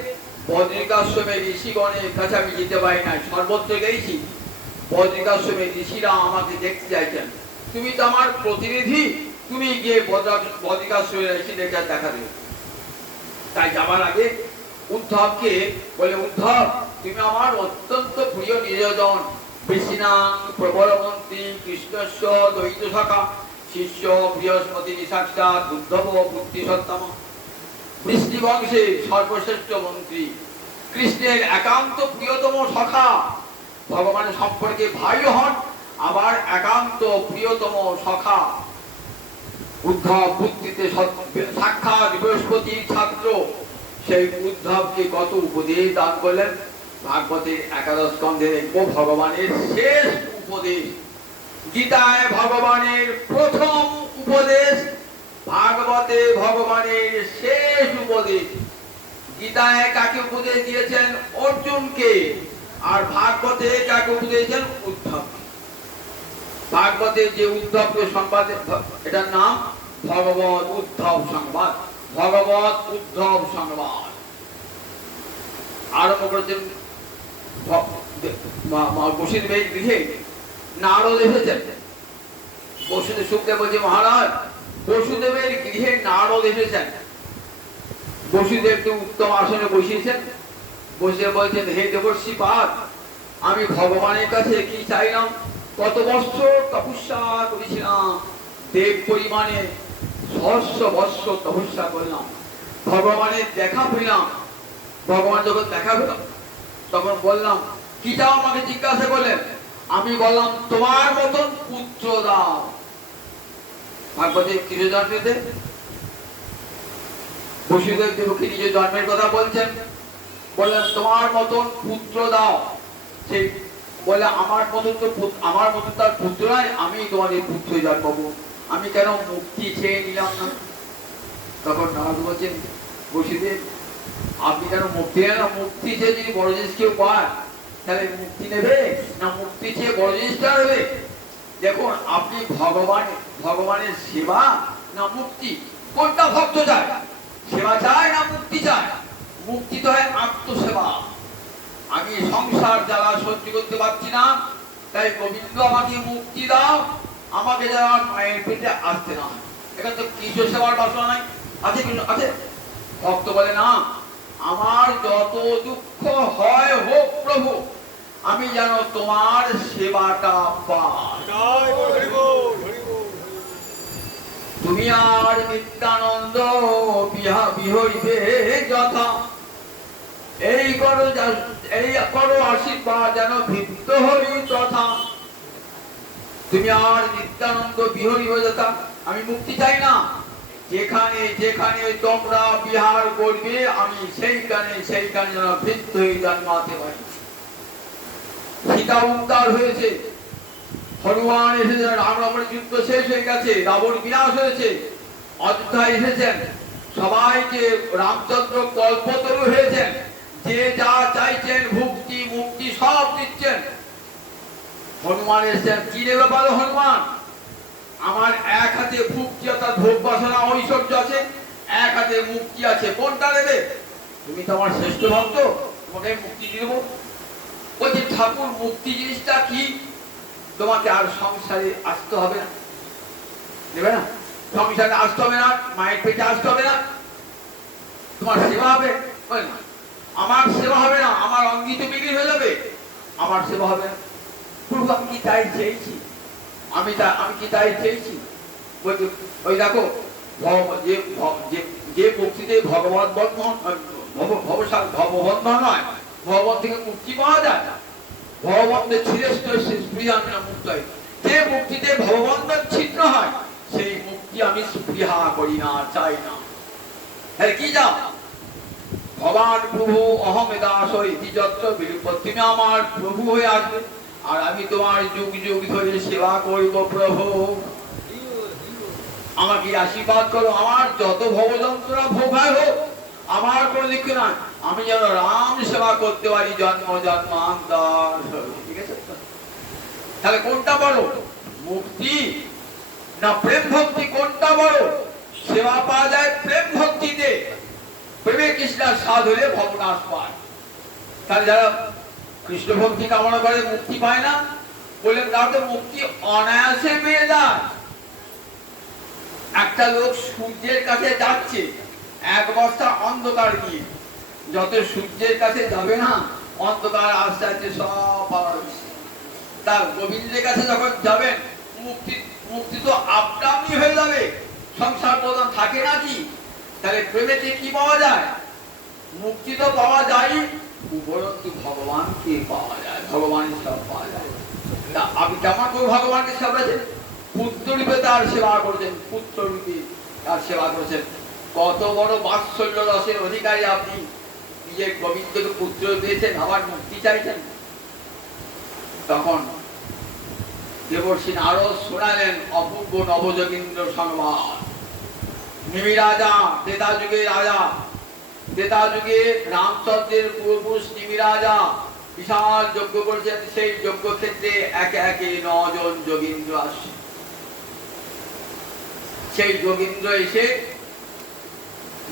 বদ্রিকাশ্রমে ঋষিগণের কাছে আমি যেতে পারি না, সর্বত্র গেছি, বদ্রিকাশ্রমে ঋষিরা আমাকে দেখতে চাইছেন, তুমি তো আমার প্রতিনিধি, তুমি গিয়ে বদ্রিকাশ্রমে ঋষিদের কাছে দেখা দেবে। তাই যাবার আগে উদ্ধবকে বলে উদ্ধব তুমি আমার অত্যন্ত প্রিয় নির্জন, বৃষ্ণাং প্রবলমন্ত্রী কৃষ্ণস্য দ্বৈত সখা শিষ্য বৃহস্পতি সাক্ষাৎ উদ্ধব বুদ্ধি সত্তম। বৃষ্টি বংশের সর্বশ্রেষ্ঠ মন্ত্রী, কৃষ্ণের একান্ত প্রিয়তম সখা, ভগবানের সম্পর্কে ভাই হন আবার একান্ত প্রিয়তম সখা। উদ্ধব বুদ্ধিতে সাক্ষাৎ বৃহস্পতির ছাত্র, সেই উদ্ধবকে কত উপদেশ দান করলেন। ভাগবতের 11 স্কন্ধে দেখবো ভগবানের শেষ উপদেশ, গীতায় ভগবানের প্রথম উপদেশ, ভাগবতে ভগবানের শেষ উপদেশ। গীতায় কাকে উপদেশ দিয়েছেন? অর্জুনকে। আর ভাগবতে কাকে উপদেশ দিয়েছেন? উদ্ধবকে। ভাগবতে যে উদ্ধবকে সংবাদ, এটার নাম ভগবত উদ্ধব সংবাদ, ভগবত উদ্ধব সংবাদ। আরম্ভ করেছেন বসুদেবের গৃহে নারদ এসেছেন। বসুদেব সুখদেব বলছে মহারাজ বসুদেবের গৃহে নারদ এসেছেন। বসুদেবকে উত্তম আসনে বসিয়েছেন, বসে বলছেন হে দেবর্ষি পাদ, আমি ভগবানের কাছে কি চাইলাম, কত বৎসর তপস্যা করেছিলাম, দেব পরিমাণে সহস্র বৎসর তপস্যা করলাম, ভগবানের দেখা পেলাম। ভগবান যখন দেখা পেলাম তখন বললাম কি চাও, আমাকে জিজ্ঞাসা করলেন। আমি বললাম তোমার মতন পুত্র দাও। ভাগবতে কিছু জন্মেতে বসুদেব দেবকে নিজের জন্মের কথা বলছেন, বললেন তোমার মতন পুত্র দাও। সেই বলে আমার মতন তার পুত্র নয়, আমি তোমাদের পুত্র জন্মাবো, আমি কেন মুক্তি চেয়ে নিলাম না? তখন নারদ বলছেন বসুদেব আপনি কেন মুক্তি নেন না? মুক্তি চেয়ে যদি বড় জিনিস কেউ পায় তাহলে মুক্তি নেবে না মুক্তি চেয়ে বড় জিনিসটা নেবে? দেখুন আপনি ভগবানের সেবা না মুক্তি, কোনটা ভক্ত চায়? সেবা চায় না মুক্তি চায়? মুক্তি তো হয় আত্মসাৎ। সংসার জ্বালা সহ্য করতে পারছি না, তাই গোবিন্দ আমাকে মুক্তি দাও, আমাকে যেন আমার মায়ের পেটে আসতে না হয়। এখানে তো কিছু সেবার বাসনা নাই, আছে কিছু আছে? ভক্ত বলে না, আমার যত দুঃখ হয় হোক প্রভু, আমি যেন তোমার সেবাটা পাই। তুমি আর নিত্যানন্দ বিহরিবে যথা, এই করো আশীর্বাদ যেন ভিত্ত হই তথা। তুমি আর নিত্যানন্দ বিহরিবে যথা, আমি মুক্তি চাই না, যেখানে যেখানে তোমরা বিহার করবে আমি সেইখানে যেন ভিত্ত হয়ে জন্মাতে পারি। সীতা উদ্ধার হয়েছে, হনুমান এসেছেন, রাম রাবণের যুদ্ধ শেষ হয়ে গেছে, রাবণ বিনাশ হয়েছে, অযোধ্যায় এসেছেন, সবাইকে রামচন্দ্র কল্পতরু হয়েছেন, যে যা চাইছেন ভুক্তি মুক্তি সব দিচ্ছেন। হনুমান এসেছেন, কি নেবে বলো হনুমান? আমার এক হাতে ভুক্তি অর্থাৎ ভোগ বাসনা ঐশ্বর্য আছে, এক হাতে মুক্তি আছে, কোনটা নেবে? তুমি তো আমার শ্রেষ্ঠ ভক্ত, তোমাকে মুক্তি দিয়ে দেবো। বলছি ঠাকুর মুক্তি জিনিসটা কি? তোমাকে আর সংসারে আসতে হবে না, নেবে না? সংসারে আসতে হবে না, মায়ের পেটে আসতে হবে না, তোমার সেবা হবে। আমার সেবা হবে না, আমার অঙ্গিত বিক্রি হয়ে যাবে, আমার সেবা হবে না। প্রভু আমি কি তাই চেয়েছি? আমি কি তাই চেয়েছি? ওই দেখো যে মুক্তিতে ভগবত বন্ধন ভববন্ধন নয়, ভগবত থেকে মুক্তি পাওয়া যায় না, ভগবন্ধের ছিঁড়ে মুক্ত হয়। যে মুক্তিতে ভগবন্ধন ছিন্ন হয় সেই মুক্তি আমি স্পৃহা করি না, চাই না। কি যা ভগবান প্রভু অহমেদাস তুমি আমার প্রভু হয়ে আসবে, আর আমি তোমার যুগ যুগ ধরে সেবা করব। প্রভু আমাকে আশীর্বাদ করো, আমার যত ভবযন্ত্রণা ভোগ হয় হোক, আমার কোনো দিক না, আমি যেন রাম সেবা করতে পারি জন্ম জন্মান্তর। ঠিক আছে? তাহলে কোনটা বড়, মুক্তি না প্রেম ভক্তি? কোনটা বড়? সেবা পাওয়া যায় প্রেম ভক্তিতে, প্রেমে কৃষ্ণার স্বাদ হলে ভবনাশ পায়। তাহলে যারা কৃষ্ণ ভক্তি কামনা করে মুক্তি পায় না, বললেন তারা তো মুক্তি অনায়াসে পেয়ে যায়। একটা লোক সূর্যের কাছে যাচ্ছে এক বস্তা অন্ধকার নিয়ে, যত সূর্যের কাছে যাবে না অন্ধকার আস্তে আস্তে সব পাওয়া যাচ্ছে। তার গোবিন্দের কাছে যখন যাবেন মুক্তি তো আপনি হয়ে যাবে, সংসার প্রধান থাকে নাকি? তাহলে প্রেমেতে কি পাওয়া যায়? মুক্তি তো পাওয়া যায়, উপরন্তু ভগবানকে পাওয়া যায়, ভগবানের সব পাওয়া যায়। তা আপনি কেমন করে ভগবানকে সেবা করেছেন? পুত্র রূপে তার সেবা করেছেন, পুত্র রূপে তার সেবা করেছেন। কত বড় বাৎসল্য রসের অধিকারী আপনি, নিজের গোবিন্দকে পুত্র পেয়েছেন, আবার মুক্তি চাইছেন। তখন দেবর্ষী নারদ শোনালেন অপূর্ব নবযোগীন্দ্র সংবাদ। নিমি রাজা, ত্রেতা যুগের রাজা, ত্রেতা যুগে রামচন্দ্রের পূর্বপুরুষ নিমি রাজা বিশাল যজ্ঞ করেছেন। সেই যজ্ঞ ক্ষেত্রে একে একে 9 জন যোগীন্দ্র আসে। সেই যোগীন্দ্র এসে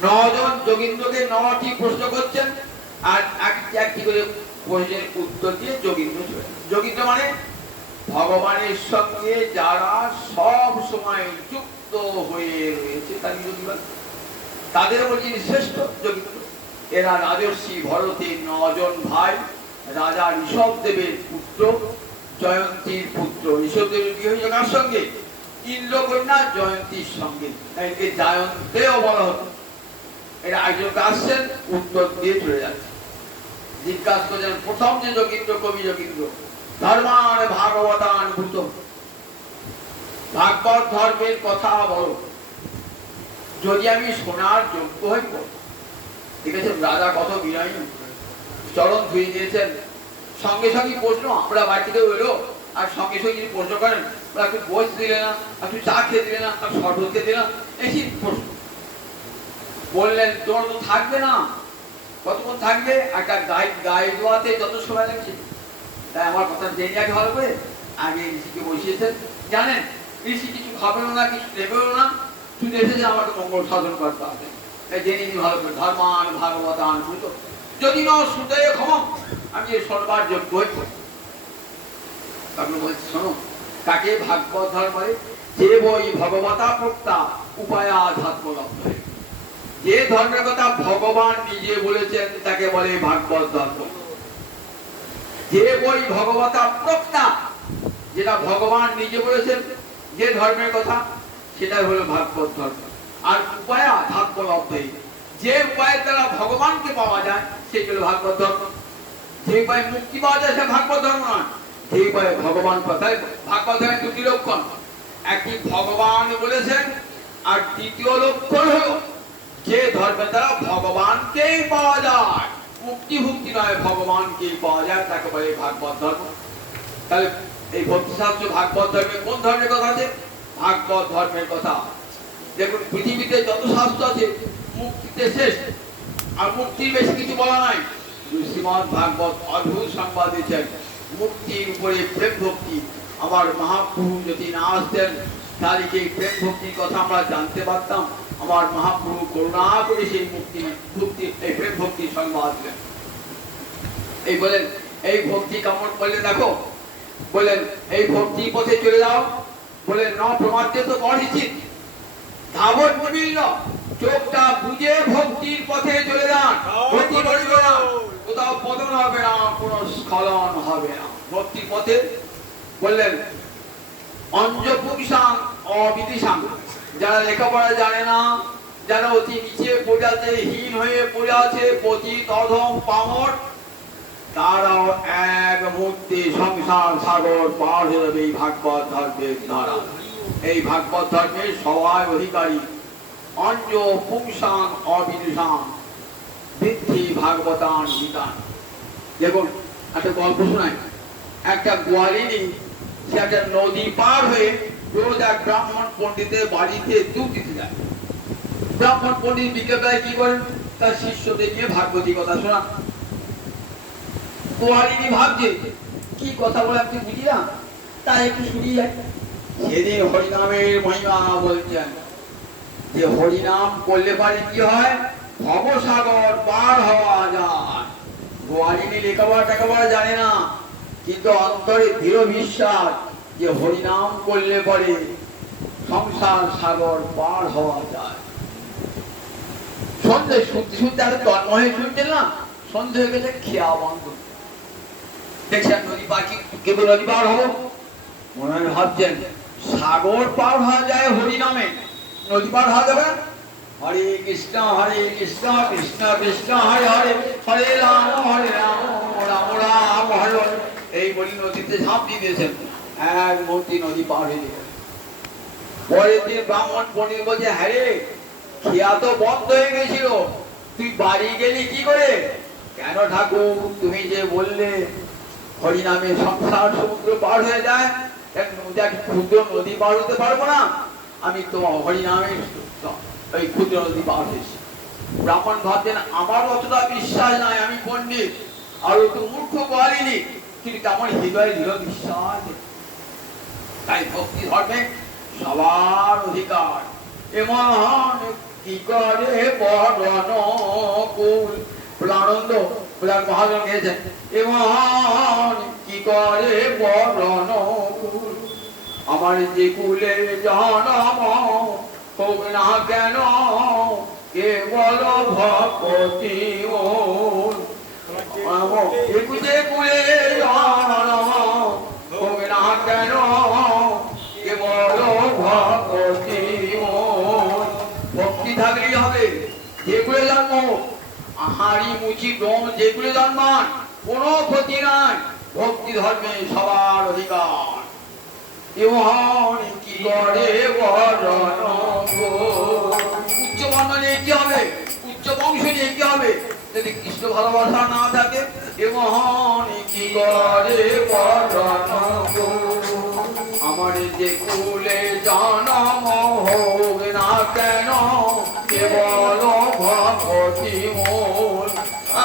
9 জন যোগীন্দ্রকে 9টি প্রশ্ন করছেন, আর একটি করে প্রশ্নের উত্তর দিয়ে যোগীন্দ্র চলে। যোগীন্দ্র মানে ভগবানের সঙ্গে যারা সব সময় যুক্ত হয়ে রয়েছে তাদের বলছেন শ্রেষ্ঠ যোগীন্দ্র। এরা রাজর্ষি ভরতের 9 জন ভাই, রাজা ঋষভদেবের পুত্র, জয়ন্তীর পুত্র। ঋষভদেবের বিয়ে হয়েছে কার সঙ্গে? ইন্দ্রকন্যা জয়ন্তীর সঙ্গে, একে জয়ন্তেও বলা হতো। এরা একজনকে আসছেন, উত্তর দিয়ে চলে যাচ্ছে। জিজ্ঞাসা করছেন প্রথম যে যোগীন্দ্র, কবি যোগীন্দ্র, ধর্মান ভাগবতান ভূত, ভাগবত ধর্মের কথা বল, যদি আমি শোনার যোগ্য হই। ঠিক আছে? রাজা কত বিনয়ী, চরণ ধুয়ে দিয়েছেন। সঙ্গে সঙ্গে প্রশ্ন, আমরা বাড়ি থেকে এলো আর সঙ্গে সঙ্গে যদি প্রশ্ন করেন, একটু বস দিলে না, একটু চা খেয়ে দিলে না, একটু শরবত খেয়ে দিলে না, এই প্রশ্ন। বললেন তোমার তো থাকবে না, কতক্ষণ থাকবে? একটা গায়ে দোয়াতে যত সময় লাগছে। তাই আমার কথা জেনে আগে ভালো করে, আগে ঋষিকে বসিয়েছেন। জানেন ঋষি কিছু খাবেও না, কিছু নেবেও না, শুধু এসেছে আমাকে মঙ্গল সাধন করতে হবে। তাই জেনে ভালো করে, ধর্মান ভাগবতান ভূত, যদি না সুদয় ক্ষম, আমি এ শোনবার যোগ্য হইব। তারপরে বলছি শোনো, কাকে ভাগবত ধর্ম বলে? যে বই ভগবতা প্রক্তা উপায়াধ্যাত্ম লব্ধ। যে ধর্মের কথা ভগবান নিজে বলেছেন তাকে বলে ভাগবত ধর্ম। যে বই ভগবতা প্রক্তা, যেটা ভগবান নিজে বলেছেন যে ধর্মের কথা, সেটা হলো ভাগবত ধর্ম। আর উপায়াধ্যাত্ম লব্ধ, যে উপায়ের দ্বারা ভগবানকে পাওয়া যায় সেটা হলো ভাগবত ধর্ম। যে উপায়ে মুক্তি পাওয়া যায় সে ভাগবত ধর্ম নয়। যে উপায়ে ভগবান কথায় ভাগবত ধর্মের দুটি লক্ষণ, একটি ভগবান বলেছেন, আর দ্বিতীয় লক্ষণ হলো যে ধর্মের দ্বারা ভগবানকেই পাওয়া যায়, মুক্তি ভুক্তি নয়, ভগবানকেই পাওয়া যায়, তাকে বলে ভাগবত ধর্ম। তাহলে এই ভক্তিশাস্ত্র ভাগবত ধর্মের কোন ধর্মের কথা আছে? ভাগবত ধর্মের কথা। দেখুন পৃথিবীতে যত শাস্ত্র আছে মুক্তিতে শেষ, আর মুক্তির বেশি কিছু বলা নাই। শ্রীমদ্ ভাগবত অদ্ভুত সংবাদ দিয়েছেন, মুক্তির উপরে প্রেম ভক্তি। আমার মহাপ্রভু যদি না আসতেন তাহলে কি প্রেম ভক্তির কথা আমরা জানতে পারতাম? আমার মহাপ্রভু করুণা করে সেই মুক্তি ভক্তি এই প্রেম ভক্তির সংবাদ দিলেন। এই বলেন এই ভক্তি কেমন বললেন দেখো, বলেন এই ভক্তি পথে চলে যাও, বলেন ন প্রমাদ্য তো করিছি ধাবন বিভিন্ন, চোখটা বুঝে ভক্তির পথে চলে যান, ভক্তি করবে না, কোথাও পতন হবে না, কোনো স্খলন হবে না ভক্তির পথে। বললেন অঞ্জপুংসাং অবিদিশাং, যারা লেখাপড়া জানে না, যারা অতি নিচে পড়ে আছে, হীন হয়ে পড়ে আছে, পতিত অধম পামর, তারাও এক মুহূর্তে সংসার সাগর পার হয়ে যাবে এই ভাগবত ধর্মের দ্বারা। এই ভাগবত ধর্মের সবাই অধিকারী। অঞ্জ পুংসাং অবিদিশাং বৃদ্ধি ভাগবতান গীতান। দেখুন একটা গল্প শোনায়, একটা গোয়ালিনী সে একটা নদী পার হয়ে রোজ এক ব্রাহ্মণ পণ্ডিতের বাড়িতে দুধ দিতে যায়। ব্রাহ্মণ পণ্ডিত বিকেলবেলায় কি করেন, তার শিষ্যদের নিয়ে ভাগবতী কথা শোনা। গোয়ালিনী ভাবছে কি কথা বলে আপনি বুঝি না, তাই একটু শুনিয়ে যায়। সেদিন হরিনামের মহিমা বলছেন যে হরিনাম করলে পারে কি হয়, ভবসাগর পার হওয়া যায়। গোয়ালিনী লেখাপড়া টাকাপড়া জানে না, কিন্তু অন্তরে দৃঢ় বিশ্বাস যে হরিনাম করলে পরে সংসার সাগর পার হওয়া যায়। সন্ধ্যে শুনতে শুনতে আরো তন্ময় শুনছেন না, সন্ধ্যে হয়ে গেছে, খেয়া বন্ধ। দেখছেন নদী পাখি কেবল নদী পার হবো, মনে হয় ভাবছেন সাগর পার হওয়া যায় হরিনামে, নদী পার হওয়া যাবে। হরে কৃষ্ণ কৃষ্ণ কৃষ্ণ হরে হরে, হরে রাম রাম রাম হরে হরে, এই বলি নদীতে ঝাঁপ দিয়ে দিয়েছেন, এক মুহূর্তে নদী পার হয়ে গেছে। পরের দিন ব্রাহ্মণ পণ্ডিত বলছে, হ্যাঁ রে খেয়া তো বন্ধ হয়ে গেছিল, তুই বাড়ি গেলি কি করে? কেন ঠাকুর, তুমি যে বললে হরিনামে সংসার সমুদ্র পার হয়ে যায়, ক্ষুদ্র নদী পার হতে পারবো না, আমি তো হরিনামের ওই ক্ষুদ্র নদী পার হয়েছি। ব্রাহ্মণ ভাবছেন আমার অতটা বিশ্বাস নাই, আমি পণ্ডিত, আর একটু মূর্খ গোয়ালিনী, কিন্তু তেমন হৃদয়ে দৃঢ় বিশ্বাস। তাই ভক্তি ধর্মে সবার অধিকার। এমন কি করে বরণ কুল, আনন্দ মহাজন গেছেন, এমন কি করে বরণ কুল, আমার যে কুলে জনম হোক না কেন কেবল ভক্তি ওর, যে কুলে জনম হোক না কেন কেবল ভক্তি ওর। ভক্তি থাকলেই হবে, যেগুলো জন্ম হাড়ি মুচি ডোম যেগুলো জন্মান কোনো ক্ষতি নাই, ভক্তি ধর্মে সবার অধিকার। এমন কি করে বরণ উচ্চ বর্ণ নিয়ে কি হবে, উচ্চ বংশ নিয়ে কি হবে, যদি কৃষ্ণ ভালোবাসা না থাকে। এমন কি করে বরণ আমার যে কুলে জনম হোক না কেন কেবল ভক্তি মোর,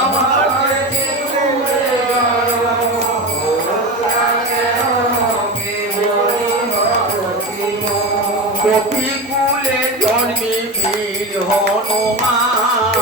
আমার যে কুলে জনম হোক না কেন কেবল ভক্তি মোর। কপি কুলে জন্মি বীর হনুমান,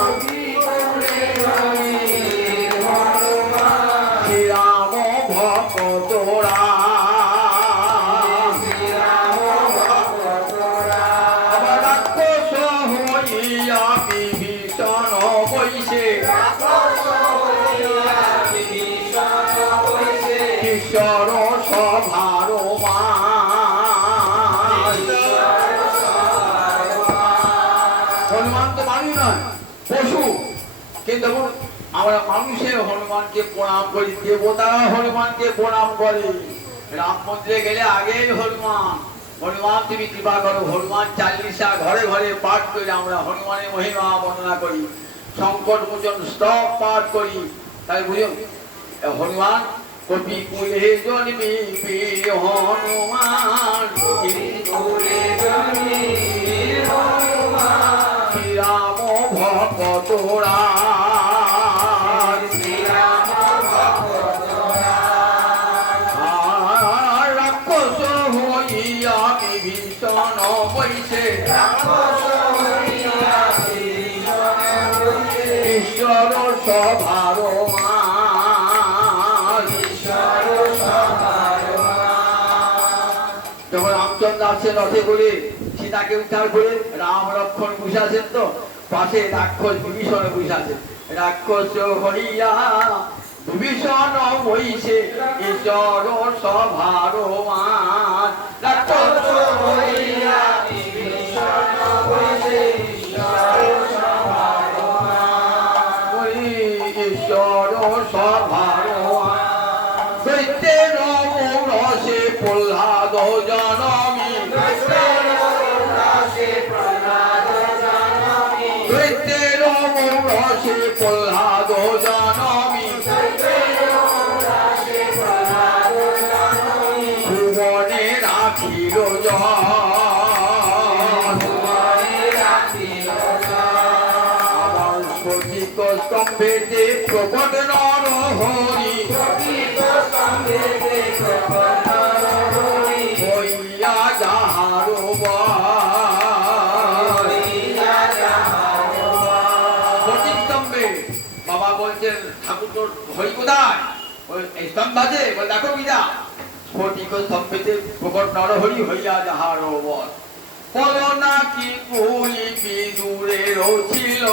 আমরা মানুষে হনুমানকে প্রণাম করি, দেবতারা হনুমানকে প্রণাম করে। রাম মন্দিরে গেলে আগেই হনুমান, হনুমান তুমি কৃপা করো। হনুমান চালিশা ঘরে ঘরে পাঠ করে আমরা হনুমানের মহিমা বর্ণনা করি, সংকট মোচন স্তব পাঠ করি। তাই বুঝুন হনুমান কবি কুলে জন্মি হনুমান, শ্রীরাম ভক্ত রাক্ষস হইয়া বিভীষণ বৈশে, ঈশ্বর সভার যখন রামচন্দ্র আসছে রথে করে সীতাকে উদ্ধার করে, রাম লক্ষ্মণ বসে আছেন, তো পাশে রাক্ষস বিভীষণ বসে আছেন। রাক্ষস হইয়া বিভীষণ বৈশে, ঈশ্বর সভার মান। রাক্ষস হইয়া বিভীষণ বৈশে, ঈশ্বর সভার মান। ঈশ্বর সভার দৈত্যের রসে প্রহ্লাদ জনমী, দৈত্যের রসে প্রহ্লাদ জনমী, ভুবনে রাখিল আমার স্ফটিক স্তম্ভেতে প্রকট নর হরি, হইয়া যাহার বাবা বলছেন ঠাকুর তোর হরি কোথায়? স্তম্ভ আছে, দেখো বিদা স্ফটিক স্তম্ভেতে প্রকট নর হরি, হইয়া যাহার বল। করোনা কি কুলি বিদুরের ছিল,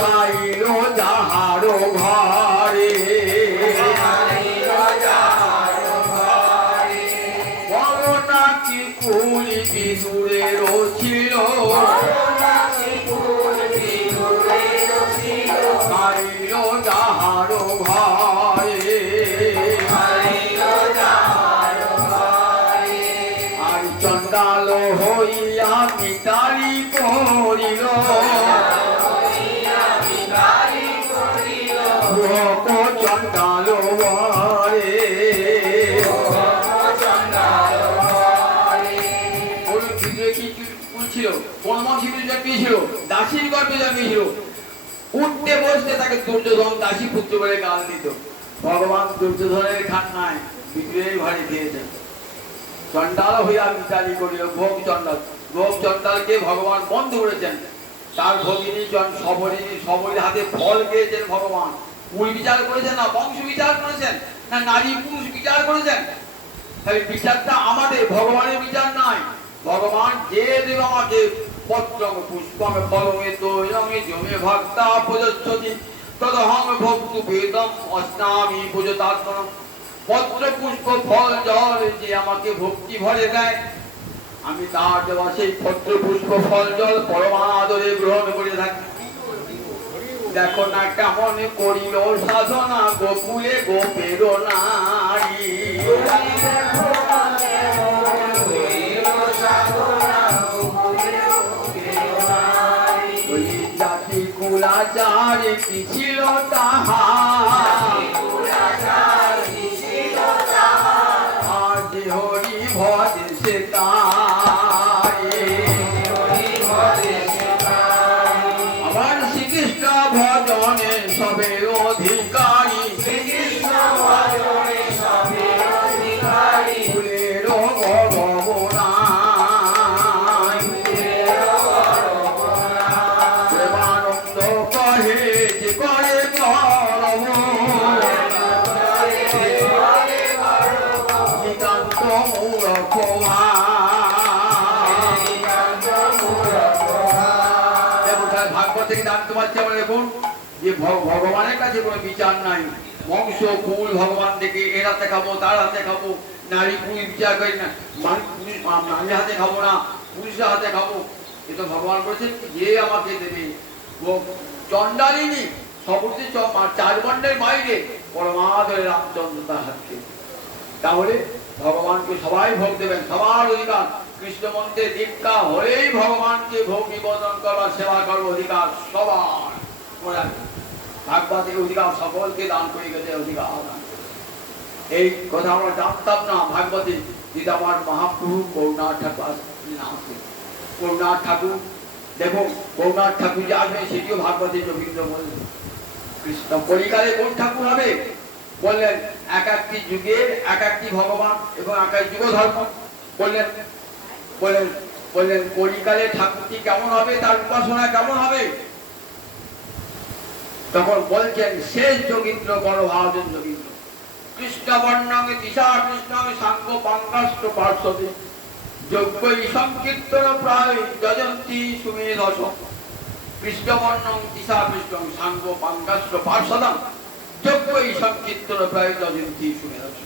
খাইল যাহার ঘরে, করোনা কি কুলি বিদুরের ছিল, খাইল যাহার ঘরে। আর চণ্ডাল হইয়া মিতালি করিল, চণ্ডাল ছিল জন্মিয়েছিল, দাসীর গর্ভে জন্মিয়েছিল। উঠতে বসতে তাকে দুর্যোধন দাসী পুত্র বলে গাল দিত। ভগবান দুর্যোধনের খান্নায় বিদ্রোহের ভারে দিয়েছেন। চণ্ডাল হইয়া মিতালি করিল, ভোগ চণ্ডাল, ভোগ চণ্ডালকে ভগবান বন্ধ করেছেন। তার ভগিনী সবরীর হাতে ফল পেয়েছেন ভগবান। কুল বিচার করেছেন না, বংশ বিচার করেছেন না, নারী পুরুষ বিচার করেছেন। তাই বিচারটা আমাদের, ভগবানের বিচার নাই। ভগবান যে দেব আমাকে পত্রং পুষ্পং ফলমে তোয়ং জমে ভক্তা প্রযচ্ছতি তদহং ভক্তু বেদম অস্নামি পূজতাত্মনম। পত্র পুষ্প ফল জল যে আমাকে ভক্তি ভরে দেয়, আমি তার দেওয়া সেই পত্র পুষ্প ফল জল পরমাদরে গ্রহণ করে থাকি। দেখো না কেমন করিল সাধনা গোকুলে গোপের নারী, জাতি কুলাচার কি ছিল তাহার, আজ হরি ভজে সে আমার শ্রীকৃষ্ণ ভজনে সবে অধিকারী, ফুলের ভগবান প্রেমানন্দ কহে যে করে গরম, নিতান্ত মূরখ ভাগবত থেকে জানতে পারছি আমরা। দেখুন যে ভগবানের কাছে কোনো বিচার নাই। বংশ কুল ভগবান থেকে এর হাতে খাবো, তার হাতে খাবো, নারী পুরুষ বিচার করি না, নারীর হাতে খাবো না, পুরুষের হাতে খাবো। এ তো ভগবান বলেছেন যে আমাকে দেবে ও চণ্ডালিনী সবুজ 4 বর্ণের বাইরে পরমাদরে রামচন্দ্র তার হাতকে। তাহলে ভগবানকে সবাই ভোগ দেবেন, সবার অধিকার। কৃষ্ণ মন্ত্রে দীক্ষা হলেই ভগবানকে ভোগ নিবেদন করবার সেবা করবার অধিকার সবার। ভাগবতের অধিকার সকলকে দান করে গেছে অধিকার। এই কথা আমরা জানতাম না। ভাগবতে গীতামার মহাপ্রভু করুণাথ ঠাকুর করুণাথ ঠাকুর, দেখো করুণাথ ঠাকুর যে আসবে সেটিও ভাগবতে রবীন্দ্র বললেন। কৃষ্ণ কলিকালে কোন ঠাকুর হবে বললেন? এক একটি যুগের এক একটি ভগবান এবং এক এক যুগ ধর্ম বললেন। বললেন বললেন কলিকালে ঠাকুরটি কেমন হবে, তার উপাসনা কেমন হবে? তখন বলছেন শেষ যোগীন্দ্র গণভাজন যোগীন্দ্র কৃষ্ণ বর্ণাঙ্গে দিশা কৃষ্ণাঙ্গে সাঙ্গ পাঙ্গাষ্ট পার্শ্বদে যজ্ঞই সংকীর্তন প্রায় যজন্তি সুমেধস। কৃষ্ণ বর্ণং দিশা কৃষ্ণং সাঙ্গ পাঙ্গাষ্ট পার্শ্বদম যজ্ঞই সংকীর্তন প্রায় যজন্তি সুমেধস।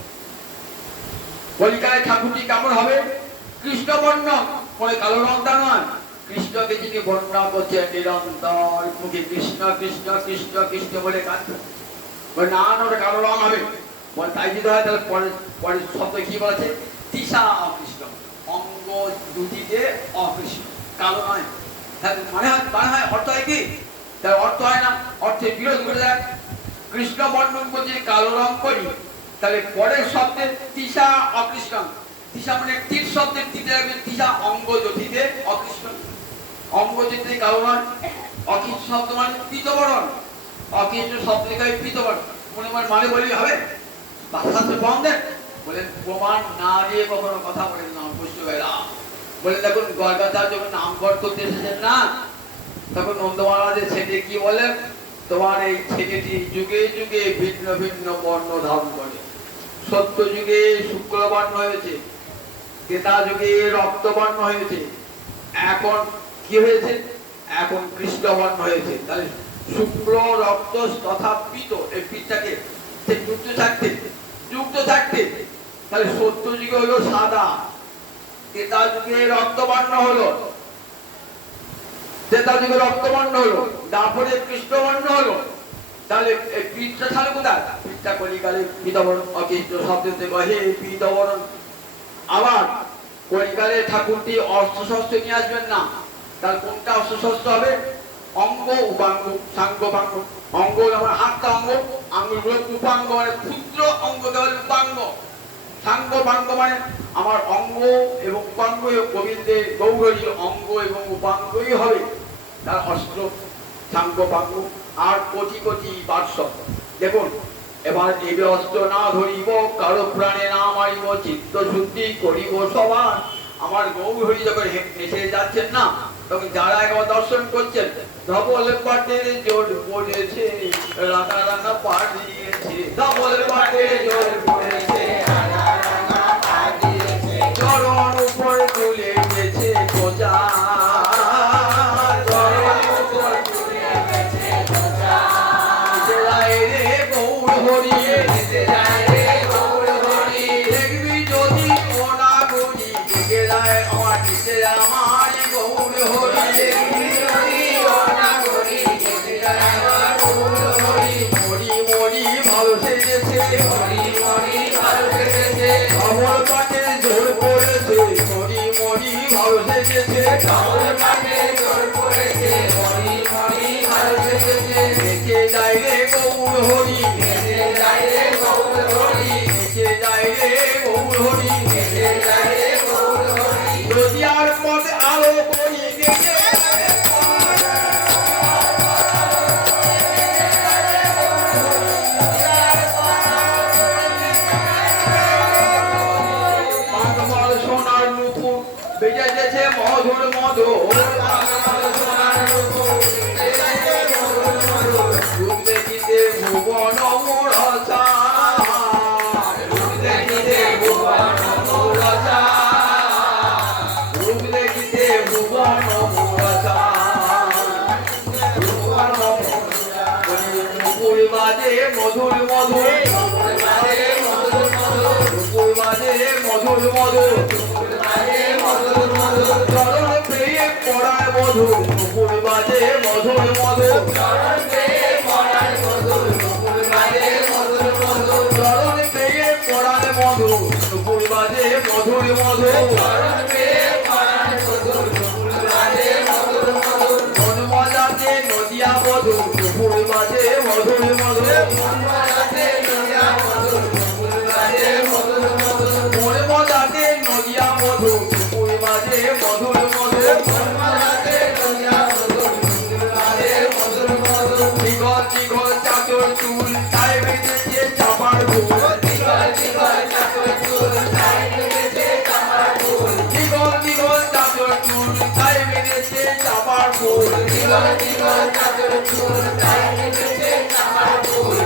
কলিকালে ঠাকুরটি কেমন হবে? কৃষ্ণ বর্ণ, পরে কালো রংটা নয়। কৃষ্ণকে যিনি বর্ণনা করছে নিরন্তর মুখে কৃষ্ণ কৃষ্ণ কৃষ্ণ কৃষ্ণ বলে কাঁদছে, না ওটা কালো রং হবে। তাই যদি হয় তাহলে পরের শব্দ কি বলেছে? তিসা অকৃষ্ণ, অঙ্গ দুটিতে অকৃষ্ণ, কালো নয়। মানে হয় অর্থ হয় কি? তার অর্থ হয় না, অর্থে বিরোধ করে যায়। কৃষ্ণ বর্ণন যদি কালো রং করি তাহলে পরের শব্দের তিসা অকৃষ্ণ, তিসা মানে তীর শব্দের তিতে তিসা অঙ্গ জ্যোতিতে অকৃষ্ণ, অঙ্গ জ্যোতিতে কালো নয়। অকৃষ্ণ শব্দ মানে পীতবরণ, অকৃষ্ণ শব্দ লিখায় পীতবরণ। মানে বলি হবে ভাষাতে বন্ধেন বলেন প্রমাণ না দিয়ে কখনো কথা বলেন না বুঝতে পারা। বলে দেখুন গর্গাচার যখন নামঘর করতে এসেছেন না, তখন নন্দ মহারাজের ছেলে কি বলেন? তোমার এই ছেলেটি যুগে যুগে ভিন্ন ভিন্ন বর্ণ ধারণ করে। সত্য যুগে শুক্লবর্ণ হয়েছে, ত্রেতা যুগে রক্তবর্ণ হয়েছে, এখন কি হয়েছে? এখন কৃষ্ণবর্ণ হয়েছে। তাহলে শুক্ল রক্ত তথা পীত, এই পীতটাকে যুক্ত থাকতে তাহলে সত্য যুগে হলো সাদা, ত্রেতা যুগে রক্তবর্ণ হলো, ত্রেতা যুগে রক্তবর্ণ হলো, তারপরে কৃষ্ণবর্ণ হলো। তাহলে এই পীতটা ছাড়া কোথায়? পীতটা কলিকালে পীতবরণ, অকৃষ্ণ শব্দ থেকে হে পীতবরণ। আবার কলিকালে ঠাকুরটি অস্ত্রশস্ত্র নিয়ে আসবেন না, তাহলে কোনটা অস্ত্রশস্ত্র হবে? অঙ্গ উপাঙ্গ সাঙ্গ পাঙ্গ। অঙ্গ আমার হাতটা অঙ্গ, আঙ্গুলগুলো উপাঙ্গ মানে ক্ষুদ্র অঙ্গ বলে উপাঙ্গ। সাঙ্গ পাঙ্গ মানে আমার অঙ্গ এবং উপাঙ্গ গোবিন্দের গৌরীর অঙ্গ এবং উপাঙ্গই হবে তার অস্ত্র সাঙ্গ পাঙ্গ। আর কোটি কোটি পার্শ্ব। দেখুন এবার এই অস্ত্র না ধরিব কারো প্রাণে না মারিব, চিত্ত শুদ্ধি করিব সবার। আমার গৌরী যখন হেসে যাচ্ছেন না, তখন যারা একবার দর্শন করছেন ধবল পাটের জোর পড়েছে রাঙা রাঙা পা দিয়েছে, ধবল পাটের জোর পড়েছে রাঙা রাঙা পা দিয়েছে, চরণ উপর তুলে গেছে কোজা, চরণ উপর তুলে গেছে কোজা। নিচে যায় রে গৌর হরি, নিচে যায় রে গৌর হরি, দেখবি যদি ওনা গরি দেখে যায় আমার নিচে আমার গৌর হরি, দেখবি যদি ওনা গরি দেখে যায় আমার গৌর হরি। মরি মরি ভালো সেজেছে, মরি মরি ভালো সেজেছে, ধবল পাটের জোর পড়েছে, মরি মরি ভালো সেজেছে, ধবল পাটের জোর পড়েছে, মরি মরি ভালো সেজেছে। দেখে যায় রে গৌর হরি, দেখে যায় রে গৌর হরি, দেখে যায় রে গৌর হরি, দেখে যায় রে গৌর হরি। যদি আর পথে আলো করি দেখে সোনার নুপুর বেজে গেছে মধুর মধুর, সোনার নুপুর রূপ দেখিতে ভুবন মোরসা, রূপ দেখিতে ভুবন মোরসা, রূপ দেখিতে ভুবন মোরসা, ভুবন মোরসা। নুপুর বাজে মধুর মধুর, নুপুর বাজে মধুর মধুর, নুপুর বাজে মধুর মধুর, নুপুর বাজে মধুর মধুর। চরণ পেয়ে পড়ায় মধু নুপুর বাজে মধুর মধুর চরণ পেয়ে পরাণ মধুর নুপুর বাজে মধুর মধুর চরণ পেয়ে পরাণ মধু নুপুর বাজে মধুর মধুর চরণ পেয়ে পরাণ মধুর নুপুর বাজে মধুর মধুর মন মজাতে নদিয়া মধু নুপুর বাজে মধুর মধুর মন মজাতে নদিয়া মধুর নুপুর বাজে মধুর মধুর মন মজাতে নদিয়া মধু নুপুর বাজে মধুর মধুর মন মজাতে নদিয়া মধুর নুপুর বাজে মধুর মধুর দিগল দিগল চাদর চুল তাই বেঁধেছে চাপার ফুল দিগল দিগল চাকর চুল তাই বেঁধেছে চাপার ফুল দিগল দিগল চাদর চুল তাই বেঁধেছে চাপার ফুল দিগল দিগল চাকর চুল তাই বেঁধেছে চাপার ফুল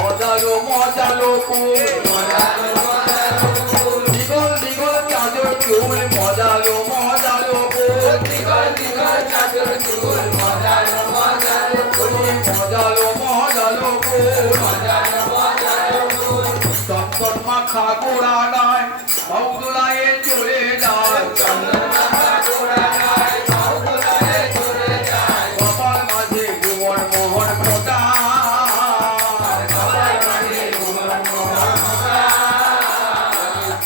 মজালো মজালো ফুল মজালো মজালো ফুল দিগল দিগল চাদর চুল মজালো মজালো ফুল দিগল দিগল চাকর চুল মজালো মজালো ফুল মজালো মজালো ফুল মজালো মজালো ফুল চন্দন মাখা গোড়া গায় বাউদুলায়ে চলে যায় চন্দন মাখা গোড়া গায় বাউদুলায়ে চলে যায় কপাল মাঝে ভুবন মোহন ফোটা সবার মাঝে ভুবন মোহন মোহা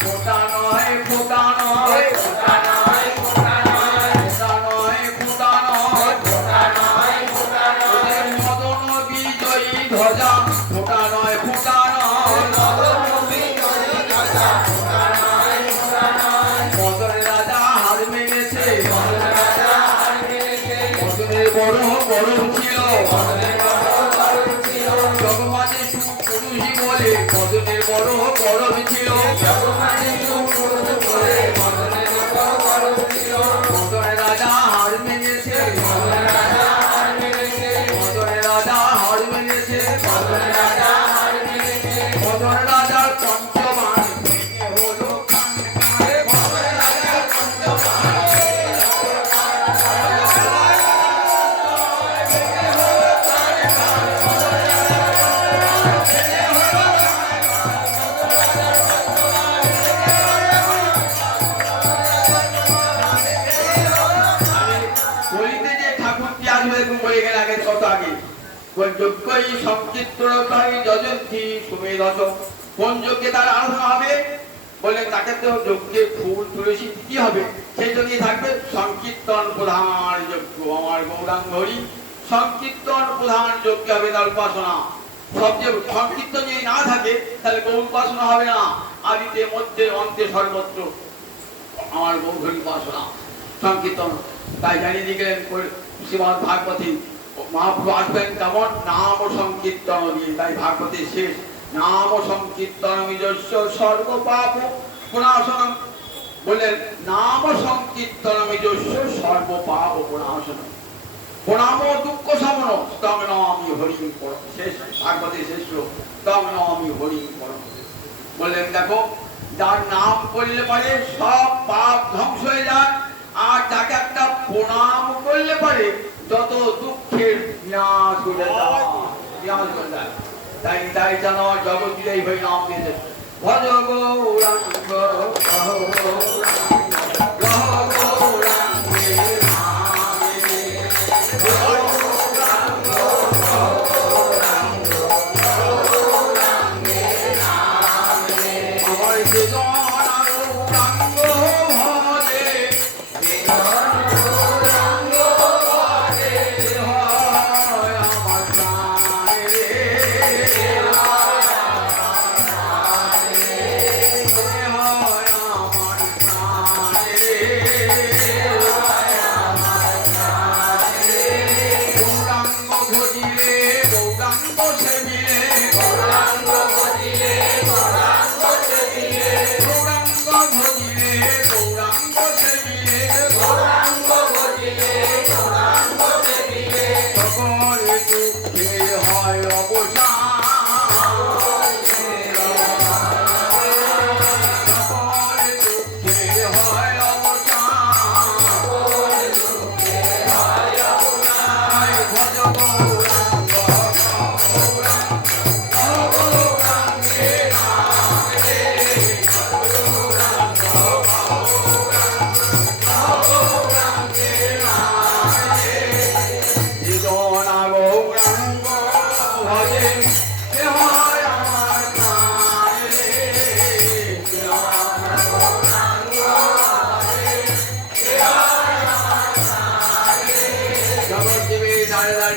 ফোটা নয় ফোটা নয় ফোঁটা নয় ফোঁটা নয় ফোটা নয় ফোটা নয় ফোঁটা নয় ফোঁটা নয় মদন বিজয়ী ধ্বজা ফোটা নয় ফোটা নয় মদন রাজা হার মেনেছে মদনের বড় গরম ছিল জগমাঝে পুরুষই বলে মদনের বড় গরম ছিল মদন রাজা হার মেনেছে মদন রাজা হার মেনেছে মদন রাজার পঞ্চমান ভেঙে হলো কান কানে। মদন রাজার পঞ্চমান বলিতে যে ঠাকুরটি আসবে এরকম বলে গেলে আগে কত আগে যজ্ঞই সংকীর্তনকারী যজন্তী সুমেধস কোন যজ্ঞে তার আরাধনা হবে বলে তাকে তো যজ্ঞে ফুল তুলসী কি হবে সেই যজ্ঞে থাকবে সংকীর্তন প্রধান যজ্ঞ আমার গৌরাঙ্গ হরি সংকীর্তন প্রধান যজ্ঞ হবে তার উপাসনা সবচেয়ে সংকীর্তন যদি না থাকে তাহলে গৌর উপাসনা হবে না আদিতে মধ্যে অন্তে সর্বত্র আমার গৌর হরি উপাসনা সংকীর্তন তাই জানিয়ে দিয়ে গেলেন শ্রীমদ ভাগবতী মহাপ্রভু আসবেন কেমন নাম সংকীর্তন দিয়ে তাই ভাগবতী শেষ নাম সংকীর্তন নিজস্ব সর্বপাপ প্রণাশনম বললেন নাম সংকীর্তন নিজস্ব সর্বপাপ প্রণাশনম প্রণাম দুঃখ সমন তং নমামি হরি পরম শেষ ভাগবতী শেষ শ্লোক তং নমামি হরি পরম বললেন দেখো যার নাম করলে পারে সব পাপ ধ্বংস হয়ে যায় আর যাকে একটা প্রণাম করলে পারে যত দুঃখের বিনাশ হয়ে যায় বিনাশ হয়ে যায় তাই তাই যেন জগৎ বিজয়ী হয়ে নাম দিয়েছে ভজ গৌরাঙ্গ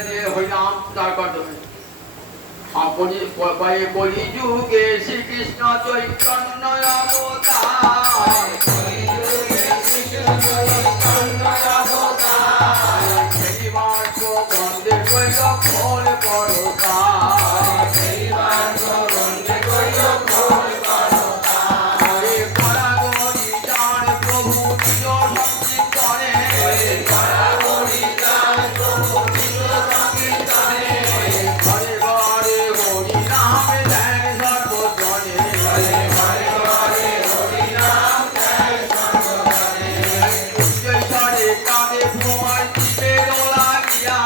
দিয়ে হরিনাম তার করতে হবে। আপনি কয়ে কলি যুগে শ্রীকৃষ্ণ চৈতন্য অবতার, খেলিবার বন্দে কইল ফল পরকার, হরে করাগরি যার প্রভু নিজ সংকীর্তনে, ঘরে ঘরে হরি নাম দেন সর্বজনে, উচ্চৈঃস্বরে কাঁদে ভ্রমর জীবের লাগিয়া,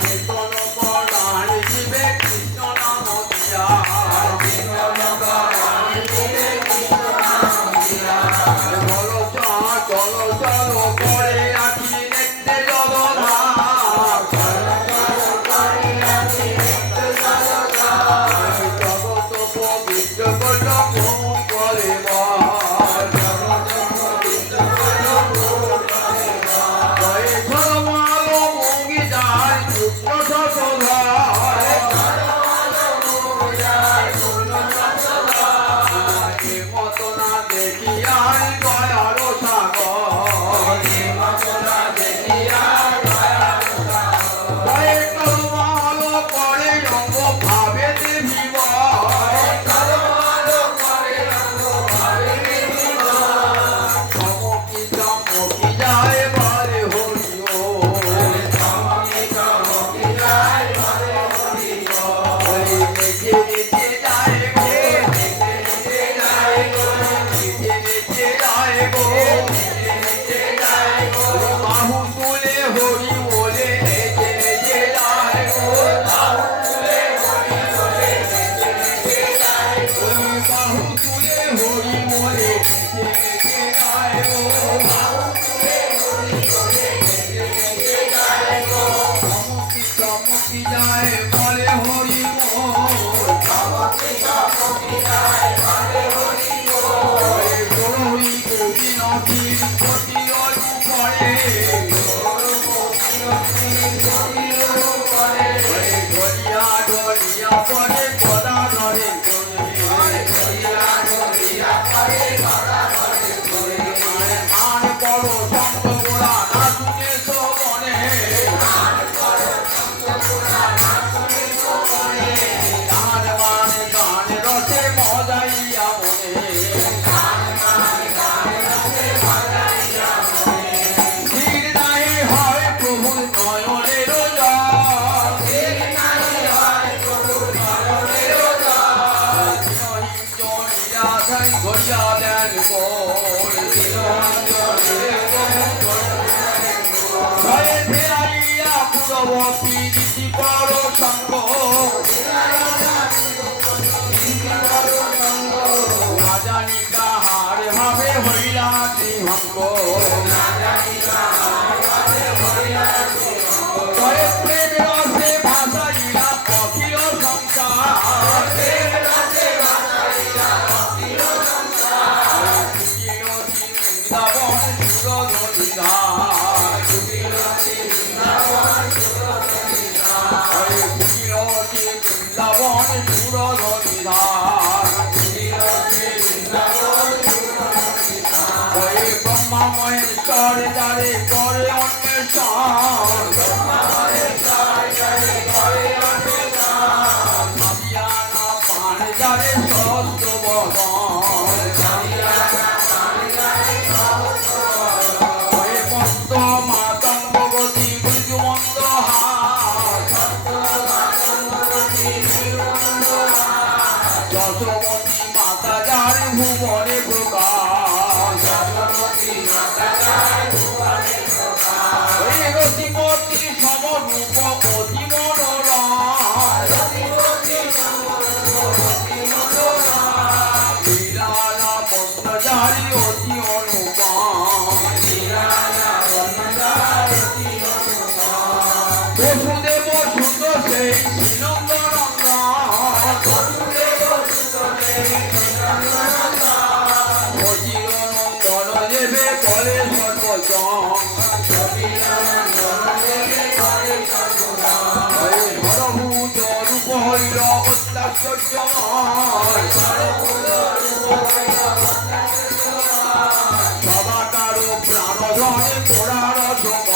কীর্তন পরাণ জীবে কৃষ্ণ নাম দিয়া, চলো চলো চলো করে আছি দেখতে জগধার, জগত পবিত্র করল ভ্রমণ করে বল, জয় ধর্মাল মঙ্গিদার কৃষ্ণ সসধার, এ মতো না দেখি আর দয়ার সাগর, জয় ধর্মাল করে অঙ্গ ভাবে দেবীব, চমকি চমকি যায় বলে হরি ও, নেচে নেচে যায় গো, নেচে নেচে যায় গো, বাহু তুলে হরি বলে নেচে নেচে যায় গো, বাহু তুলে হরি বলে নেচে নেচে যায় গো, চমকি চমকি যায় বলে হরি গৌরী গোপী নদীর প্রতি অনুপরে, ঢলিয়া ঢলিয়া পরে গদা ধরে আন বড় শঙ্খ গোড়া না শুনে শোভনে, গান মানে গান রসে মজাইয়া মনে, ধীর নাই হয় প্রভুর নয়নের জল, ঘরিয়া দেন গোল, ভয়ে ফেরাইয়া পুরবতী রীতি পর সঙ্গ, না জানি কাহার ভাবে হইলা ত্রিভঙ্গ, ভয়ে প্রেম রসে ভাসাইলা পথির সংসার, বৃন্দাবন সুরধনিধার, বৃন্দাবন সুরধনিধার, ব্রহ্মা মহেশ্বর যারে করে অন্বেষণ, ভাবিয়ানা পান যারে সত্য বদন, মন্ত মাতঙ্গ গতি মৃদুমন্দ হাত, যশোমতী মাতা যার ভুবনে প্রকাশ, রতিমতী সমরূপ অতি মনোরম, লীলালা বন্দ্রচারী অতি অনুপম, বসুদেব সুত সেই শ্রীনন্দনন্দন, অচির নন্দন দেবে বলে সর্বজন, ধরভূত রূপ হইল অত্যাশ্চর্যময় সবাকারো প্রাণধনে পোড়ার সময়